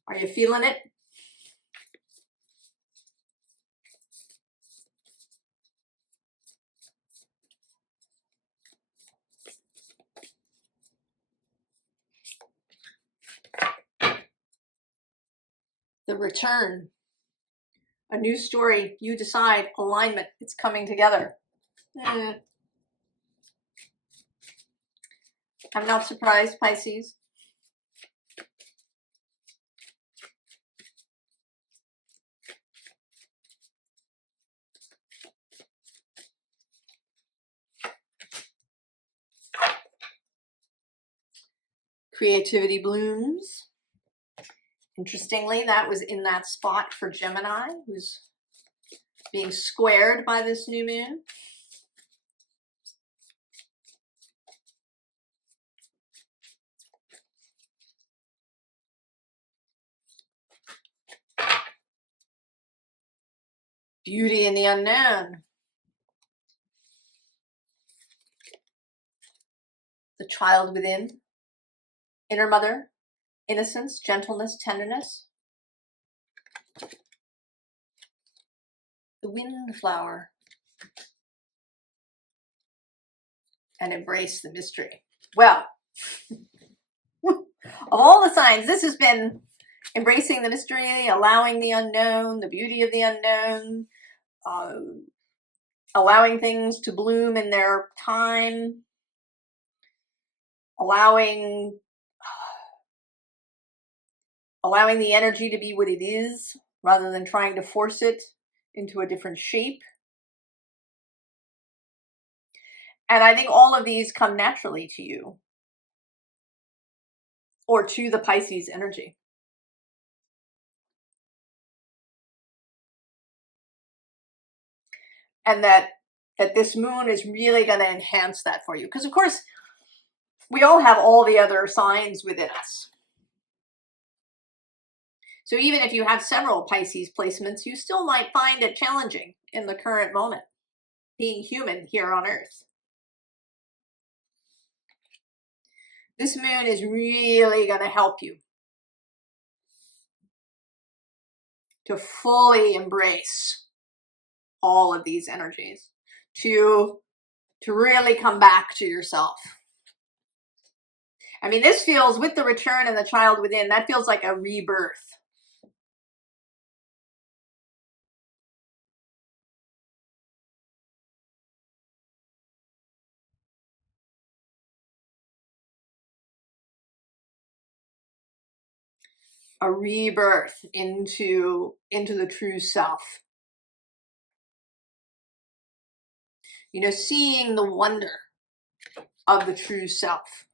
Are you feeling it? The return. A new story. You decide. Alignment. It's coming together. I'm not surprised, Pisces. Creativity blooms. Interestingly, that was in that spot for Gemini, who's being squared by this new moon. Beauty in the unknown. The child within. Inner mother. Innocence, gentleness, tenderness. The windflower. And embrace the mystery. Well, of all the signs, this has been embracing the mystery, allowing the unknown, the beauty of the unknown, allowing things to bloom in their time, allowing the energy to be what it is rather than trying to force it into a different shape. And I think all of these come naturally to you or to the Pisces energy. And that this moon is really going to enhance that for you. Because, of course, we all have all the other signs within us. So even if you have several Pisces placements, you still might find it challenging in the current moment, being human here on Earth. This moon is really going to help you to fully embrace all of these energies, to really come back to yourself. I mean, this feels, with the return and the child within, that feels like a rebirth. A rebirth into the true self. You know, seeing the wonder of the true self.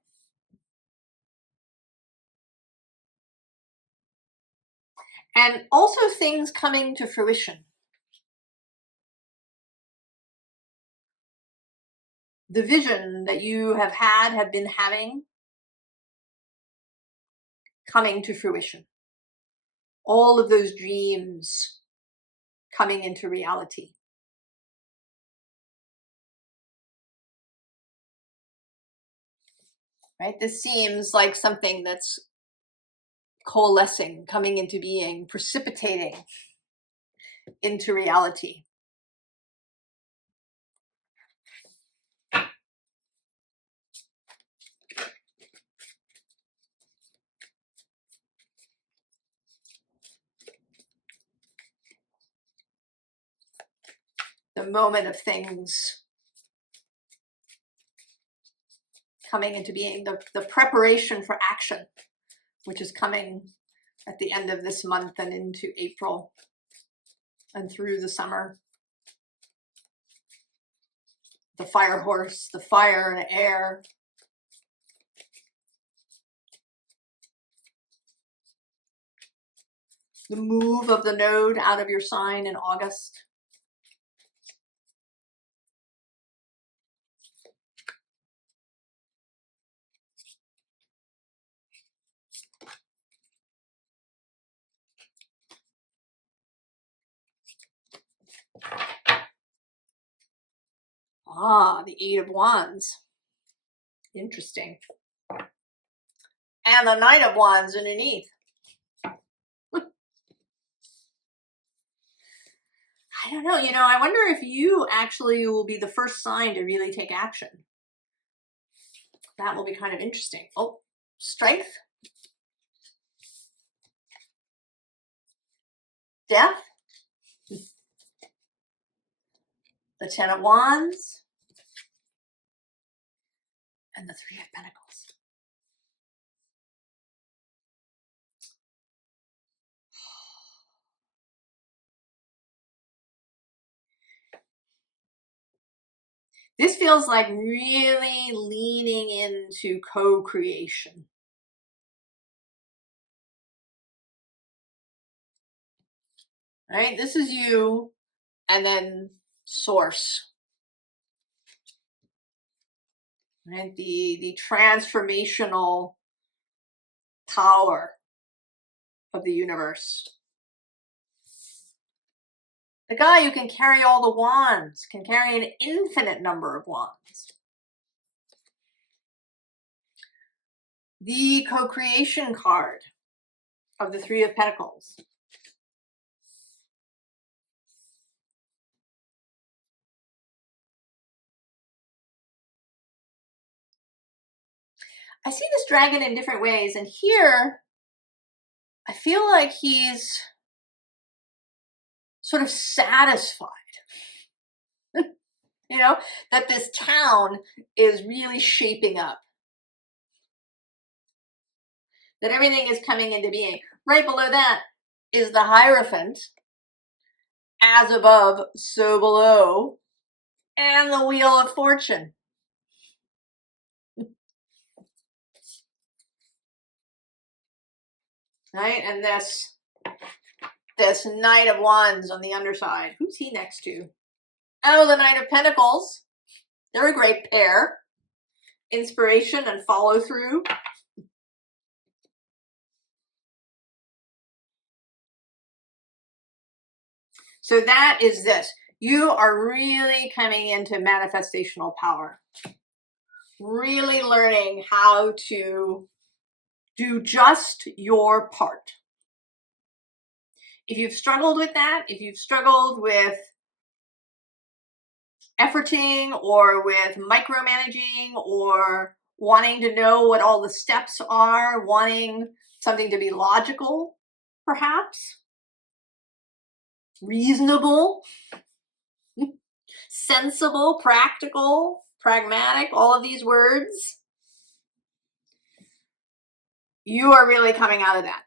And also things coming to fruition. the vision that you have been having, coming to fruition. All of those dreams coming into reality. Right? This seems like something that's coalescing, coming into being, precipitating into reality. The moment of things coming into being, the preparation for action, which is coming at the end of this month and into April and through the summer. The fire horse, the fire and air. The move of the node out of your sign in August. Ah, the Eight of Wands. Interesting. And the Knight of Wands underneath. I don't know, you know, I wonder if you actually will be the first sign to really take action. That will be kind of interesting. Oh, Strength. Death. The Ten of Wands. And the Three of Pentacles. This feels like really leaning into co-creation. Right? This is you, and then source. Right? The transformational power of the universe. The guy who can carry all the wands, can carry an infinite number of wands. The co-creation card of the Three of Pentacles. I see this dragon in different ways, and here I feel like he's sort of satisfied. You know, that this town is really shaping up. That everything is coming into being. Right below that is the Hierophant, as above, so below, and the Wheel of Fortune. Right, and this Knight of Wands on the underside. Who's he next to? Oh, the Knight of Pentacles. They're a great pair. Inspiration and follow through. So that is this. You are really coming into manifestational power. Really learning how to do just your part. If you've struggled with that, if you've struggled with efforting or with micromanaging or wanting to know what all the steps are, wanting something to be logical, perhaps, reasonable, sensible, practical, pragmatic, all of these words, you are really coming out of that.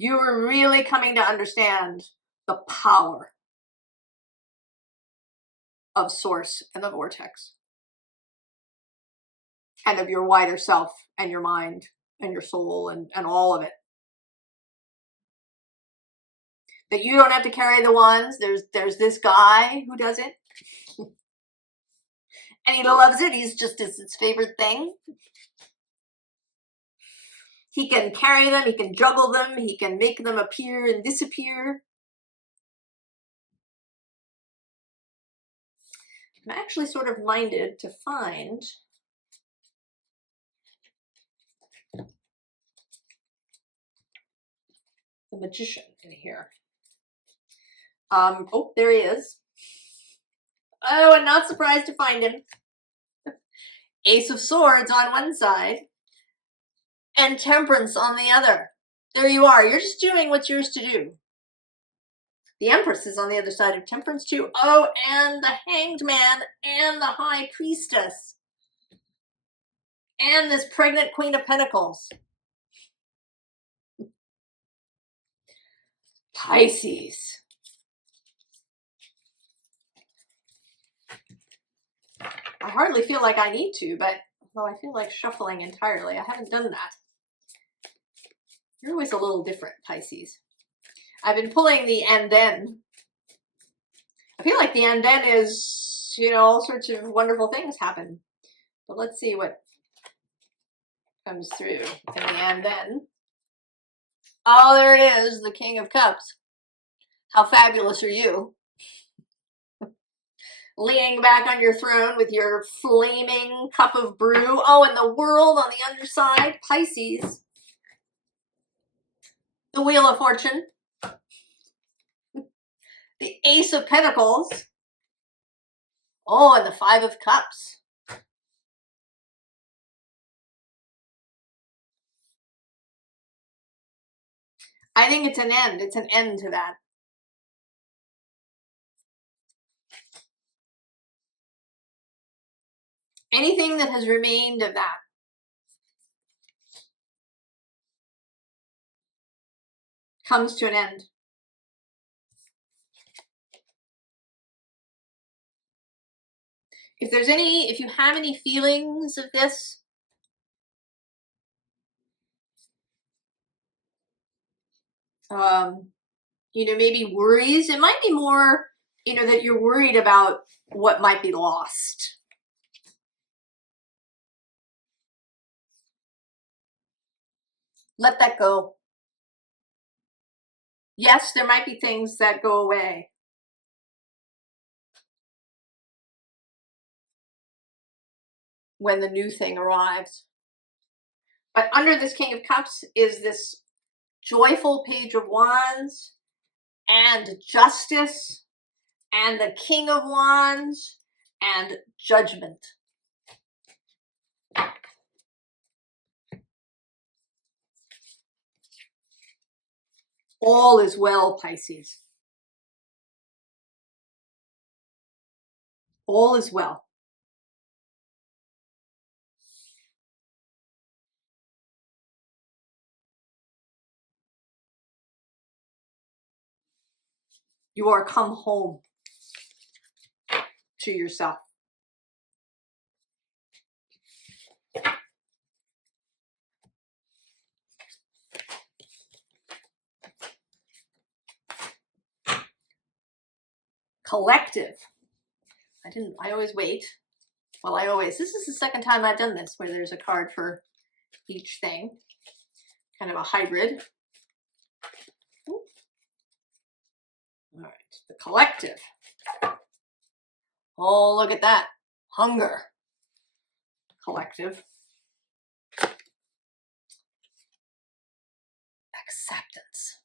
You are really coming to understand the power of source and the vortex, and of your wider self and your mind and your soul and all of it. that you don't have to carry the wands. There's this guy who does it. And he loves it. He's just his favorite thing. He can carry them. He can juggle them. He can make them appear and disappear. I'm actually sort of minded to find the magician in here. Oh, there he is. Oh, and not surprised to find him. Ace of Swords on one side and Temperance on the other. There you are. You're just doing what's yours to do. The Empress is on the other side of Temperance too. Oh, and the Hanged Man and the High Priestess. And this pregnant Queen of Pentacles. Pisces. I hardly feel like I need to, but well, I feel like shuffling entirely. I haven't done that. You're always a little different, Pisces. I've been pulling the and then. I feel like the and then is, you know, all sorts of wonderful things happen. But let's see what comes through in the and then. Oh, there it is, the King of Cups. How fabulous are you? Leaning back on your throne with your flaming cup of brew. Oh, and the World on the underside, Pisces. The Wheel of Fortune. The Ace of Pentacles. Oh, and the Five of Cups. I think it's an end. It's an end to that. Anything that has remained of that. Comes to an end. If you have any feelings of this, you know, maybe worries, it might be more, you know, that you're worried about what might be lost. Let that go. Yes, there might be things that go away. When the new thing arrives. But under this King of Cups is this joyful Page of Wands and Justice and the King of Wands and Judgment. All is well, Pisces. All is well. You are come home to yourself. Collective. I always wait. Well, this is the second time I've done this where there's a card for each thing. Kind of a hybrid. Ooh. All right, the Collective. Oh, look at that. Hunger. Collective. Acceptance.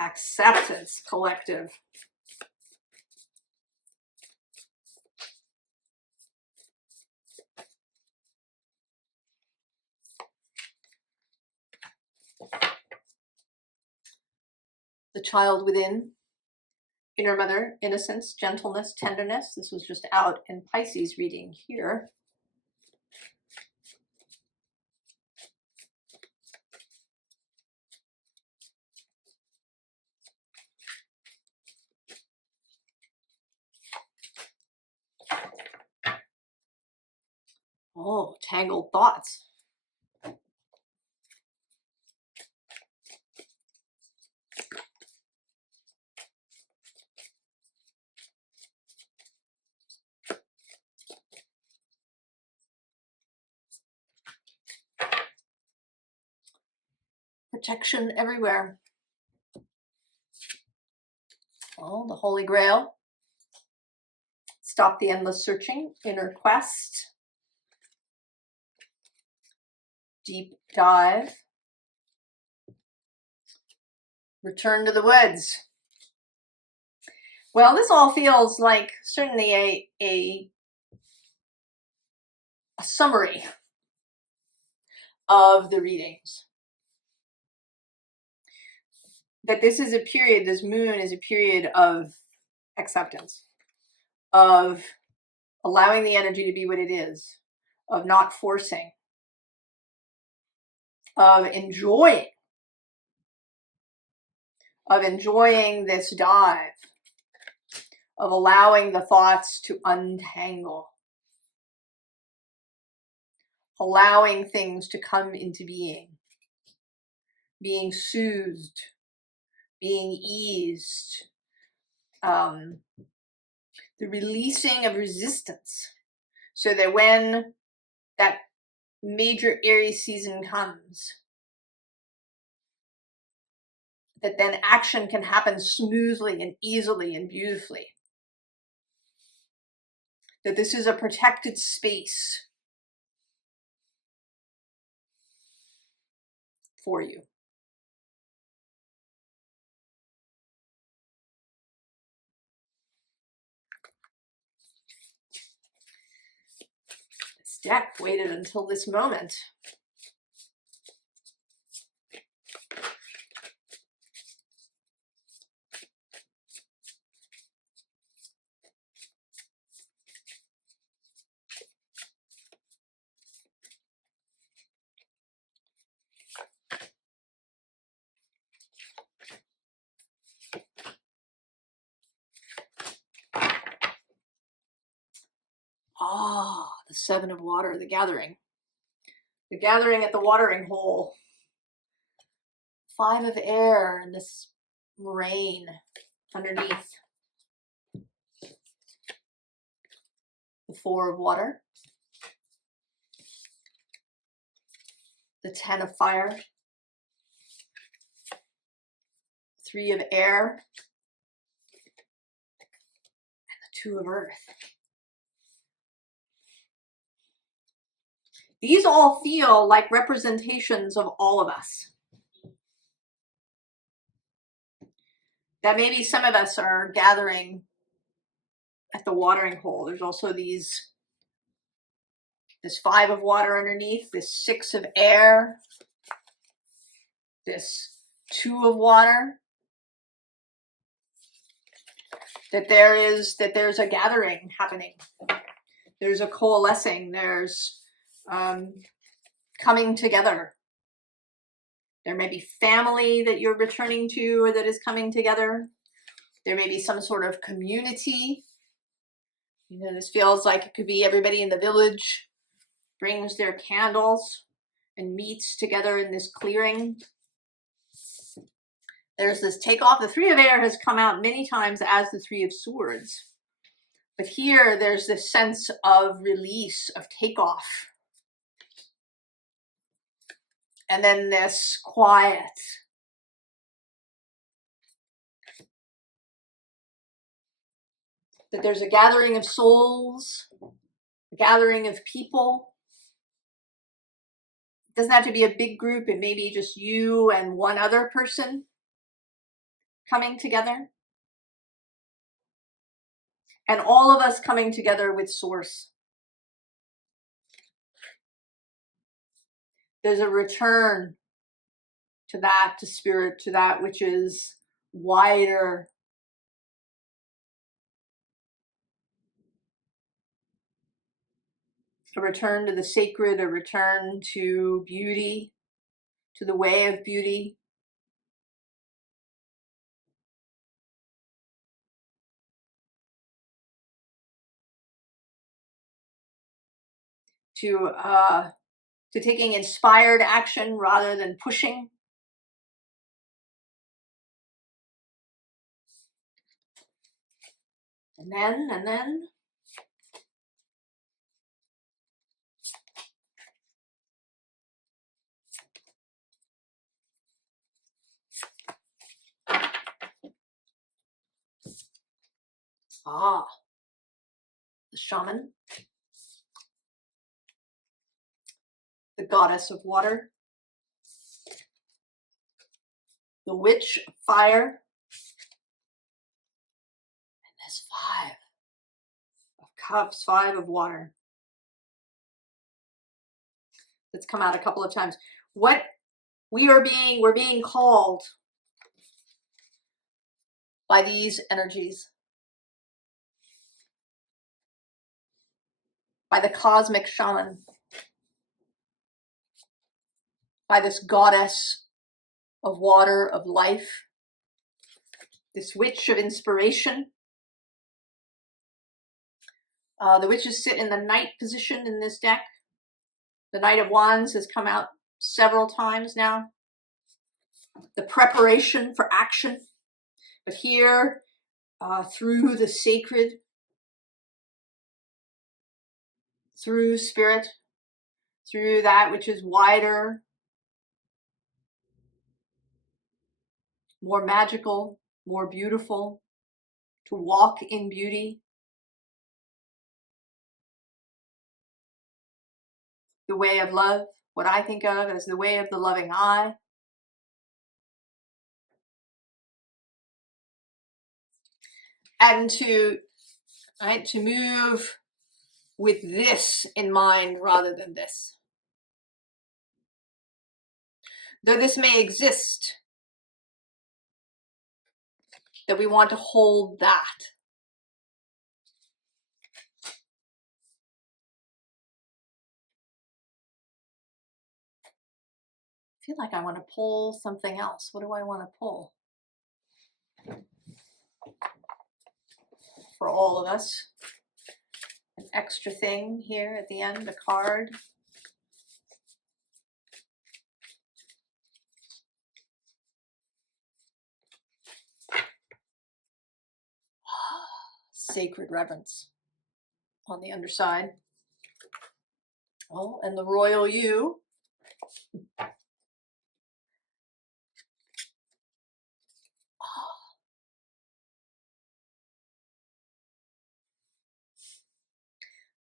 Acceptance. Collective. The Child Within. Inner Mother, Innocence, Gentleness, Tenderness. This was just out in Pisces reading here. Oh, Tangled Thoughts. protection everywhere. Oh, the Holy Grail. Stop the endless searching, inner quest. Deep dive. Return to the woods. Well, this all feels like certainly a summary of the readings. That this is a period, this moon is a period of acceptance, of allowing the energy to be what it is, of not forcing, of enjoying this dive, of allowing the thoughts to untangle, allowing things to come into being soothed, being eased, the releasing of resistance, so that when that major Aries season comes, that then action can happen smoothly and easily and beautifully. That this is a protected space for you. This deck waited until this moment. Ah, the Seven of Water, the gathering. The gathering at the watering hole. Five of Air and this rain underneath. The Four of Water. The Ten of Fire. Three of Air. And the Two of Earth. These all feel like representations of all of us. That maybe some of us are gathering at the watering hole. There's also this Five of Water underneath, this Six of Air, this Two of Water. That there's a gathering happening. There's a coalescing. There's coming together. There may be family that you're returning to or that is coming together. There may be some sort of community. You know, this feels like it could be everybody in the village brings their candles and meets together in this clearing. There's this takeoff. The Three of Air has come out many times as the Three of Swords. But here there's this sense of release, of takeoff. And then this quiet. That there's a gathering of souls, a gathering of people. It doesn't have to be a big group. It may be just you and one other person coming together. And all of us coming together with Source. There's a return to that, to spirit, to that which is wider. A return to the sacred, a return to beauty, to the way of beauty. To taking inspired action rather than pushing. And then Ah, the shaman, the goddess of water, the witch of fire, and this 5 of cups, 5 of water. That's come out a couple of times. What we're being called by these energies, by the cosmic shaman, by this goddess of water, of life, this witch of inspiration. The witches sit in the Knight position in this deck. The Knight of Wands has come out several times now. The preparation for action. But here, through the sacred, through spirit, through that which is wider, more magical, more beautiful, to walk in beauty. The way of love, what I think of as the way of the loving eye. And to move with this in mind rather than this. Though this may exist, that we want to hold that. I feel like I want to pull something else. What do I want to pull? For all of us. An extra thing here at the end, a card. Sacred reverence on the underside. Oh, and the royal you.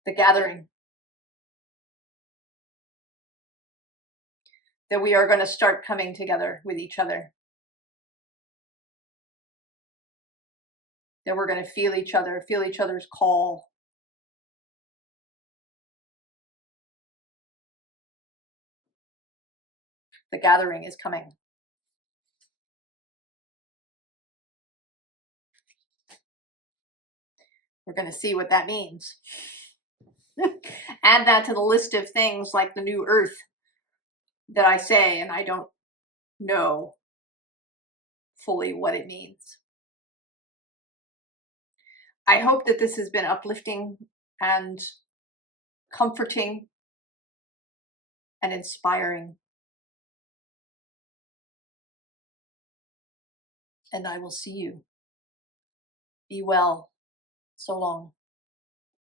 The gathering. That we are going to start coming together with each other. That we're going to feel each other's call. The gathering is coming. We're going to see what that means. Add that to the list of things like the new earth that I say, and I don't know fully what it means. I hope that this has been uplifting and comforting and inspiring. And I will see you. Be well. So long.